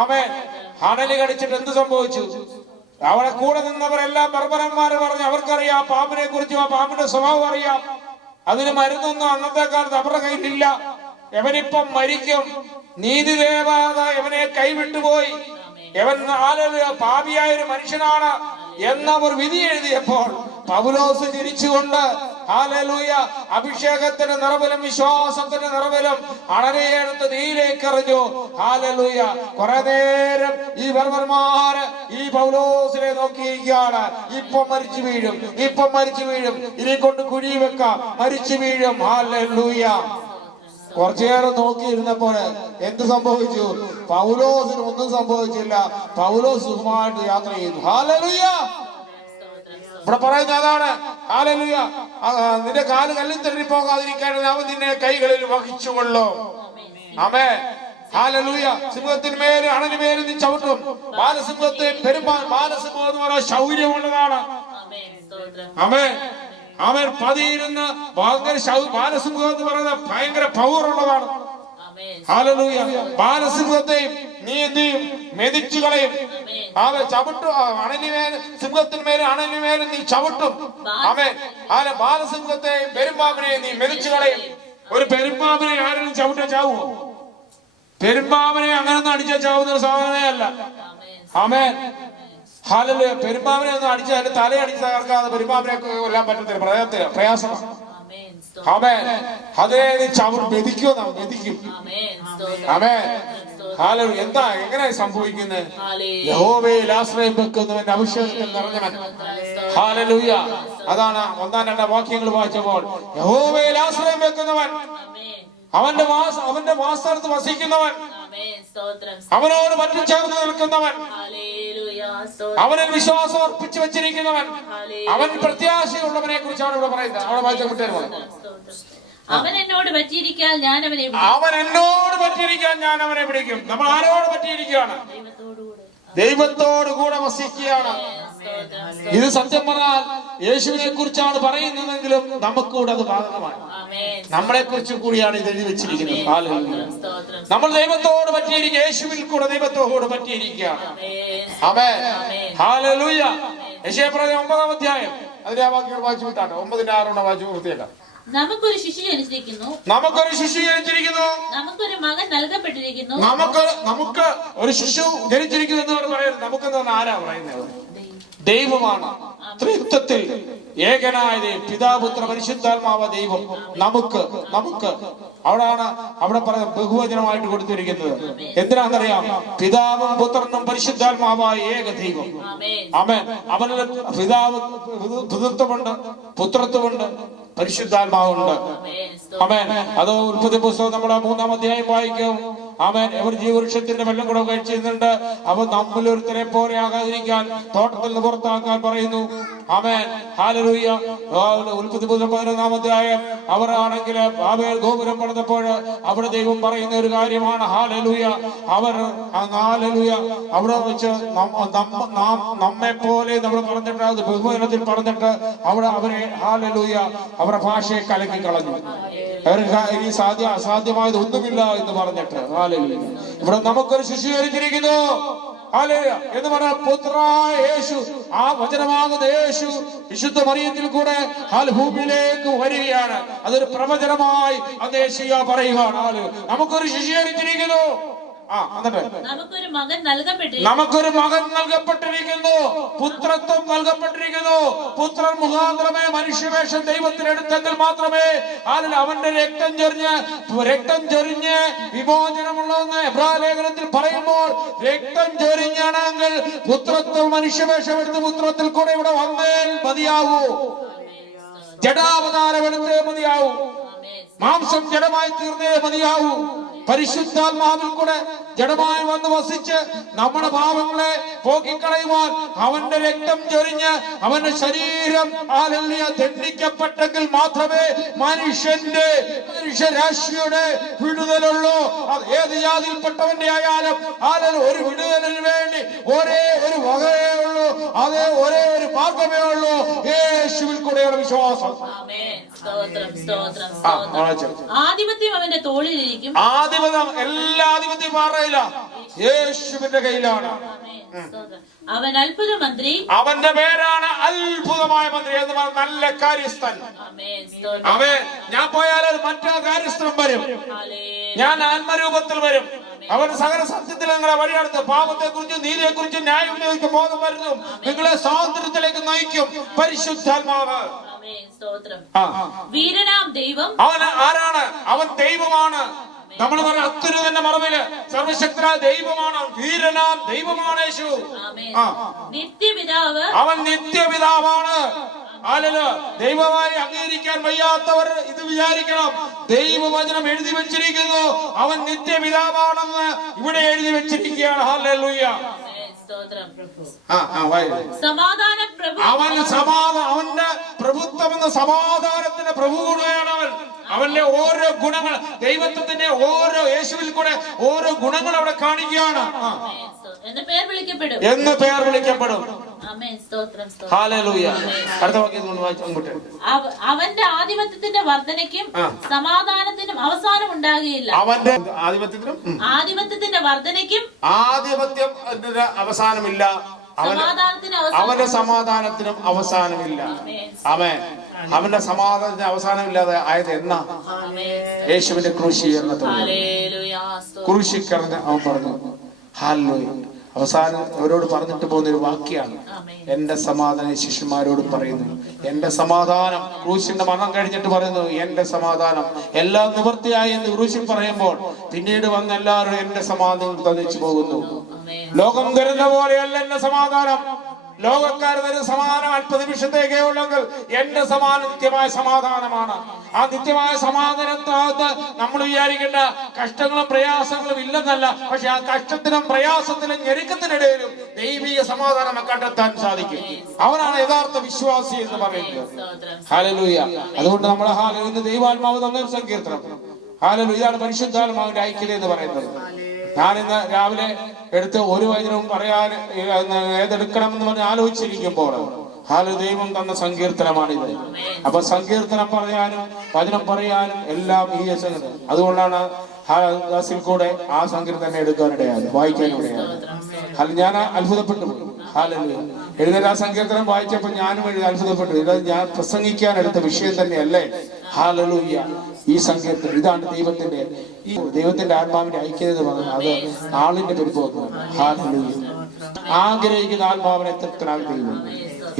ആമേൻ. അണലി കടിച്ചിട്ട് എന്ത് സംഭവിച്ചു? അവിടെ കൂടെ നിന്നവരെല്ലാം ബർബരന്മാര് പറഞ്ഞു അവർക്കറിയാം പാമ്പിനെ കുറിച്ചും ആ പാമ്പിന്റെ സ്വഭാവം അറിയാം. അതിന് മരുന്നൊന്നും അന്നത്തെ കാലത്ത് അവരുടെ കയ്യിലില്ല. എവനിപ്പം മരിക്കും, നീതിദേവത എവനെ കൈവിട്ടുപോയി, എവൻ പാപിയായ ഒരു മനുഷ്യനാണ് എന്നവർ വിധി എഴുതിയപ്പോൾ പൗലോസ് ചിരിച്ചുകൊണ്ട് ഹല്ലേലൂയ, അഭിഷേകത്തിന്റെ നിറവിലും വിശ്വാസത്തിന്റെ നിറവിലും അണലയെടുത്ത് തീയിലേക്ക് എറിഞ്ഞു. ഹല്ലേലൂയ. കുറെ നേരം ഈ ബർബർമാര് ഈ പൗലോസിനെ നോക്കിയിരിക്കുകയാണ്. ഇപ്പം മരിച്ചു വീഴും, ഇപ്പം മരിച്ചു വീഴും, ഇനി കൊണ്ട് കുഴി വെക്കാം, മരിച്ചു വീഴും. ഹല്ലേലൂയ. കുറച്ചുനേരം നോക്കിയിരുന്നപ്പോൾ എന്ത് സംഭവിച്ചു? പൗലോസിന് ഒന്നും സംഭവിച്ചില്ല. പൗലോസ് സുഖമായിട്ട് യാത്ര ചെയ്തു. ഹല്ലേലൂയ. ഇവിടെ പറയുന്ന അതാണ്. ഹല്ലേലൂയ. നിന്റെ കാല് കല്ലിൽ തള്ളി പോകാതിരിക്കാൻ അവൻ നിന്നെ കൈകളിൽ വഹിച്ചുകൊള്ളും. ആമേൻ, ഹല്ലേലൂയ. സിംഹത്തിന്മേലും അണലിന്മേലും നീ ചവിട്ടും. ബാലസിംഹത്തെ ബാലസിംഹം എന്ന് പറയുന്ന ശൗര്യമുള്ളതാണ്. ആമേൻ, ആമേൻ. പതിയിരുന്ന ബാലസിംഹം എന്ന് പറയുന്നത് ഭയങ്കര പവർ ഉള്ളതാണ്. ഹല്ലേലൂയ. ബാലസിംഹത്തെയും നീ എന്ത് ചെയ്യും? മെതിച്ചു കളയും. ചവിട്ടും. അണലിമേലും സിംഹത്തിന്മേലും അണലിമേലും നീ ചവിട്ടും. ആമേൻ. ബാലസിംഹത്തെയും പെരുമ്പാമ്പിനെയും നീ മെതിച്ചു കളയും. ഒരു പെരുമ്പാമ്പിനെ ആരെങ്കിലും ചവിട്ടാ ചാവുമോ? പെരുമ്പാമ്പിനെ അങ്ങനൊന്നും അടിച്ചാൽ ചാവുന്ന ഒരു സാധനമേ അല്ല. ആമേൻ, ഹല്ലേലൂയ. പെരുമ്പാമ്പിനെ ഒന്നും അടിച്ചാൽ തലയടിച്ച് തകർക്കാതെ പെരുമ്പാമ്പിനെ കൊല്ലാൻ പറ്റത്തില്ല, പ്രയാസമാണ്. ആമേൻ. അതിനെ നീ മെതിക്കോ? മെതിക്കും. ആമേൻ, ഹല്ലേലൂയ. എന്താ എങ്ങനെ സംഭവിക്കുന്നത്? യഹോവയിൽ ആശ്രയം വെക്കുന്നവന്റെ അഭിഷേകത്തിൽ നിറഞ്ഞവൻ. ഹല്ലേലൂയ. അതാണ് 1-2 വാക്യങ്ങൾ വായിച്ചപ്പോൾ യഹോവയിൽ ആശ്രയം വെക്കുന്നവൻ, അവന്റെ വാസസ്ഥലത്ത് വസിക്കുന്നവൻ, അവനോട് മറ്റും ചേർന്ന് നിൽക്കുന്നവൻ, അവനിൽ വിശ്വാസം അർപ്പിച്ചു വെച്ചിരിക്കുന്നവൻ, അവൻ പ്രത്യാശയുള്ളവനെ കുറിച്ചാണ് ഇവിടെ പറയുന്നത്. അവിടെ വായിച്ച കുട്ടികൾ അവൻ എന്നോട് പറ്റിയിരിക്കാൻ ഞാൻ അവനെ പിടിക്കും. നമ്മൾ ആരോട് പറ്റിയിരിക്കുകയാണ്? ദൈവത്തോട് കൂടെ വസിക്കുകയാണ്. ഇത് സത്യം പറഞ്ഞാൽ യേശുവിനെ കുറിച്ചാണ് പറയുന്നതെങ്കിലും നമുക്കൂടെ അത് ബാധകമാണ്. നമ്മളെ കുറിച്ച് കൂടിയാണ് ഇത് എഴുതി വെച്ചിരിക്കുന്നത്. നമ്മൾ ദൈവത്തോട് പറ്റിയിരിക്കുക, യേശുവിൽ കൂടെ ദൈവത്തോട് പറ്റിയിരിക്കുകയാണ്. ആമേൻ, ഹല്ലേലൂയ. യെശയ്യാപ്രവചനം 9-ാം അധ്യായം അതിന്റെ ആ വാക്യങ്ങൾ വായിച്ചു വിട്ടാട്ടോ. 9-6 വായിച്ചു പൂർത്തിയാക്കാം. നമുക്കൊരു ശിശു ജനിച്ചിരിക്കുന്നു, നമുക്കൊരു മകൻ നൽകപ്പെട്ടിരിക്കുന്നു. നമുക്ക് ഒരു ശിശു ജനിച്ചിരിക്കുന്നു എന്ന് പറയുന്നത് നമുക്കെന്ന് ആരാ പറയുന്നത്? ദൈവമാണ്. ത്രിത്വത്തിൽ ഏകനായ ദൈവം, പിതാപുത്ര പരിശുദ്ധാത്മാവ ദൈവം നമുക്ക് അവിടെ പറയുന്നത് ബഹുവചനമായിട്ട് കൊടുത്തിരിക്കുന്നത്. എന്തിനാണെന്നറിയാം? പിതാവും പുത്രനും പരിശുദ്ധാത്മാവായ ഏക ദൈവം. ആമേൻ. അവനിൽ പിതാവ് പിതൃത്വമുണ്ട്, പുത്രത്വമുണ്ട്, പരിശുദ്ധാത്മാവുണ്ട്. ആമേൻ. അത് ഉൽപ്പത്തി പുസ്തകം നമ്മുടെ 3-ാം അധ്യായം വായിക്കും. ആമേൻ. അവർ ജീവവൃക്ഷത്തിന്റെ വെള്ളം കൂടെ കഴിച്ചിരുന്നുണ്ട്. അവ നമ്മിലൊരുത്തരെ പോലെ ആകാതിരിക്കാൻ തോട്ടത്തിൽ നിന്ന് പുറത്താക്കാൻ പറയുന്നു. ആമേൻ, ഹല്ലേലൂയ. ഉൽപ്പത്തി പുസ്തകം 11-ാം അധ്യായം അവർ ആണെങ്കിൽ ബാബേൽ ഗോപുരം പണിതപ്പോൾ അവിടെ ദൈവം പറയുന്ന ഒരു കാര്യമാണ്. ഹല്ലേലൂയ. ഹല്ലേലൂയ. അവിടെ വെച്ച് നമ്മെ പോലെ നമ്മൾ പറഞ്ഞിട്ട് അത് ബഹുവചനത്തിൽ പറഞ്ഞിട്ട് അവിടെ അവരെ ഹല്ലേലൂയ അവരുടെ ഭാഷയെ കലക്കി കളഞ്ഞു. അവർക്ക് ഇനി അസാധ്യമായത് ഒന്നുമില്ല എന്ന് പറഞ്ഞിട്ട് ഹല്ലേലൂയ. ഇവിടെ നമുക്കൊരു ശിശു ജനിച്ചിരിക്കുന്നു. ഹല്ലേലൂയ എന്ന് പറഞ്ഞാൽ പുത്രനായ യേശു, ആ വചനമാകുന്ന യേശു വിശുദ്ധ മറിയത്തിൽ കൂടെ ഭൂമിയിലേക്ക് വരികയാണ്. അതൊരു പ്രവചനമായി അന്ന് യേശയ്യാ പറയുകയാണ്. നമുക്കൊരു ശിശു ജനിച്ചിരിക്കുന്നു. നമുക്കൊരു മകൻ നൽകപ്പെട്ടിരിക്കുന്നു, പുത്രത്വം നൽകപ്പെട്ടിരിക്കുന്നു. പുത്രൻ മുഖാന്തരമേ മനുഷ്യവേഷം ദൈവത്തിനെടുത്തെങ്കിൽ മാത്രമേ അവന്റെ രക്തം ചൊരിഞ്ഞ് വിമോചനമുള്ളതെന്ന് എബ്രായ ലേഖനത്തിൽ പറയുമ്പോൾ രക്തം ചൊരിഞ്ഞാണെങ്കിൽ പുത്രത്വം മനുഷ്യവേഷം എടുത്ത് പുത്രത്തിൽ കൂടെ ഇവിടെ വന്നേ മതിയാവൂ. ജഡാവതാരം എടുത്തേ മതിയാവൂ. മാംസം ജഡമായി തീർന്നേ മതിയാവൂ. പരിശുദ്ധാത്മാവിൽ കൂടെ ജഡമായി വന്ന് വസിച്ച് നമ്മുടെ പാപങ്ങളെ പോക്കിക്കളയുവാൻ അവന്റെ രക്തം ചൊരിഞ്ഞ് അവന്റെ ശരീരം ദണ്ഡിക്കപ്പെട്ടെങ്കിൽ മാത്രമേ മനുഷ്യരാശിയുടെ വിടുതലുള്ളൂ. അത് ഏത് ജാതിയിൽപ്പെട്ടവന്റെ ആയാലും ഒരു വിടുതലിന് വേണ്ടി ഒരേ ഒരു വകയേ ഉള്ളൂ, അതേ ഒരേ ഒരു മാർഗമേ ഉള്ളൂ, യേശുവിൽ കൂടെയുള്ള വിശ്വാസം. ആധിപത്യം അവന്റെ തോളിലിരിക്കും. ആധിപത്യം, എല്ലാ ആധിപത്യം മാറില്ല, യേശുവിന്റെ കയ്യിലാണ്. അവൻ അത്ഭുത മന്ത്രി, അവന്റെ പേരാണ് അത്ഭുതമായ മന്ത്രി എന്ന് പറഞ്ഞ നല്ല കാര്യസ്ഥൻ. അവൻ ഞാൻ പോയാൽ മറ്റേ കാര്യസ്ഥൻ വരും, ഞാൻ ആത്മരൂപത്തിൽ വരും. അവൻ സകല സത്യത്തിൽ നിങ്ങളെ വഴിയെടുത്ത് പാപത്തെ കുറിച്ചും നീതിയെ കുറിച്ചും ന്യായവിധിക്ക് ബോധം വരുന്നു, നിങ്ങളെ സ്വാതന്ത്ര്യത്തിലേക്ക് നയിക്കും. പരിശുദ്ധാത്മാവ് വീരനാം ദൈവം. അവൻ ആരാണ്? അവൻ ദൈവമാണ്. നമ്മൾ പറഞ്ഞ അത്യുന്നതന്റെ മറവില് സർവശക്തനായ ദൈവമാണ്, വീരനാം ദൈവമാണ് യേശു. നിത്യപിതാവ്, അവൻ നിത്യപിതാവാണ്. ദൈവമായി അംഗീകരിക്കാൻ വയ്യാത്തവർ ഇത് വിചാരിക്കണം, ദൈവവചനം എഴുതി വെച്ചിരിക്കുന്നു, അവൻ നിത്യപിതാവാണെന്ന് ഇവിടെ എഴുതി വെച്ചിരിക്കുകയാണ്. ഹല്ലേലൂയ. അവന്റെ പ്രഭുത്വം എന്ന സമാധാനത്തിന്റെ പ്രഭു കൂടെയാണ് അവൻ. അവന്റെ ഓരോ ഗുണങ്ങൾ, ദൈവത്വത്തിന്റെ ഓരോ യേശുവിൽ കൂടെ ഓരോ ഗുണങ്ങൾ അവിടെ കാണിക്കുകയാണ്. എന്ന് പേർ വിളിക്കപ്പെടും. അവന്റെ ആധിപത്യത്തിന്റെ വർധനയ്ക്കും സമാധാനത്തിനും അവസാനം ഉണ്ടാകുകയില്ല. അവന്റെ ആധിപത്യത്തിന്റെ വർധനയ്ക്കും അവസാനമില്ല, അവന്റെ സമാധാനത്തിനും അവസാനമില്ല. അവന്റെ സമാധാനത്തിന് അവസാനമില്ലാതെ ആയത് എന്നാ? യേശുവിന്റെ ക്രൂശീകരണത്തിന് അവൻ പറഞ്ഞു. ഹല്ലേലൂയ. അവസാനം അവരോട് പറഞ്ഞിട്ട് പോകുന്നൊരു വാക്യാണ്, എന്റെ സമാധാനം ശിഷ്യന്മാരോട് പറയുന്നു. എന്റെ സമാധാനം, ക്രൂശിന്റെ മരണം കഴിഞ്ഞിട്ട് പറയുന്നു, എന്റെ സമാധാനം എല്ലാം നിവൃത്തിയായി എന്ന് ക്രൂശിൽ പറയുമ്പോൾ പിന്നീട് വന്ന എല്ലാവരും എന്റെ സമാധാനം തന്നിച്ചു പോകുന്നു. ലോകം തരുന്ന പോലെയല്ല എന്റെ സമാധാനം. ലോകക്കാർ തരുന്ന സമാധാനം അല്പനിമിഷത്തേക്കേ ഉള്ളെങ്കിൽ എന്റെ സമാധാനം നിത്യമായ സമാധാനമാണ്. ആ നിത്യമായ സമാധാനത്തിനകത്ത് നമ്മൾ വിചാരിക്കേണ്ട കഷ്ടങ്ങളും പ്രയാസങ്ങളും ഇല്ലെന്നല്ല, പക്ഷെ ആ കഷ്ടത്തിനും പ്രയാസത്തിനും ഞെരുക്കത്തിനിടയിലും ദൈവീയ സമാധാനം കണ്ടെത്താൻ സാധിക്കും. അവനാണ് യഥാർത്ഥ വിശ്വാസി എന്ന് പറയുന്നത്. ഹല്ലേലൂയ. അതുകൊണ്ട് നമ്മൾ ഇന്ന് ദൈവാത്മാവ് തന്നൊരു സങ്കീർത്തനം. ഹല്ലേലൂയ. ഇതാണ് പരിശുദ്ധാത്മാവിന്റെ ഐക്യത എന്ന് പറയുന്നത്. ഞാനിന്ന് രാവിലെ എടുത്ത് ഒരു വചനവും പറയാൻ ഏതെടുക്കണമെന്ന് പറഞ്ഞ് ആലോചിച്ചിരിക്കുമ്പോൾ ദൈവം തന്ന സങ്കീർത്തനമാണിത്. അപ്പൊ സങ്കീർത്തനം പറയാനും വചനം പറയാനും എല്ലാം ഈ സംഗതി. അതുകൊണ്ടാണ് ദാസിൽ കൂടെ ആ സങ്കീർത്തനം എടുക്കാനിടയായത്, വായിക്കാനിടയായത്. ഞാൻ അത്ഭുതപ്പെട്ടു പോയി. എഴുന്നേറ്റ് ആ സങ്കീർത്തനം വായിച്ചപ്പോൾ ഞാനും അത്ഭുതപ്പെട്ടു. ഇത് ഞാൻ പ്രസംഗിക്കാൻ എടുത്ത വിഷയം തന്നെയല്ലേ? ഹല്ലേലൂയ. ഈ സങ്കീർത്തനം ഇതാണ് ദൈവത്തിന്റെ ആത്മാവിന്റെ ഐക്യത എന്ന് പറയുന്നത്. അത് ആളിന്റെ പരിഭവമാണ്. ഹല്ലേലൂയ. ആഗ്രഹിക്കുന്ന ആത്മാവിനെ തൃപ്തനാകും ദൈവം.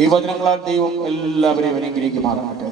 ഈ വചനങ്ങളാൽ ദൈവം എല്ലാവരെയും അനുഗ്രഹിക്കുമാറാകട്ടെ.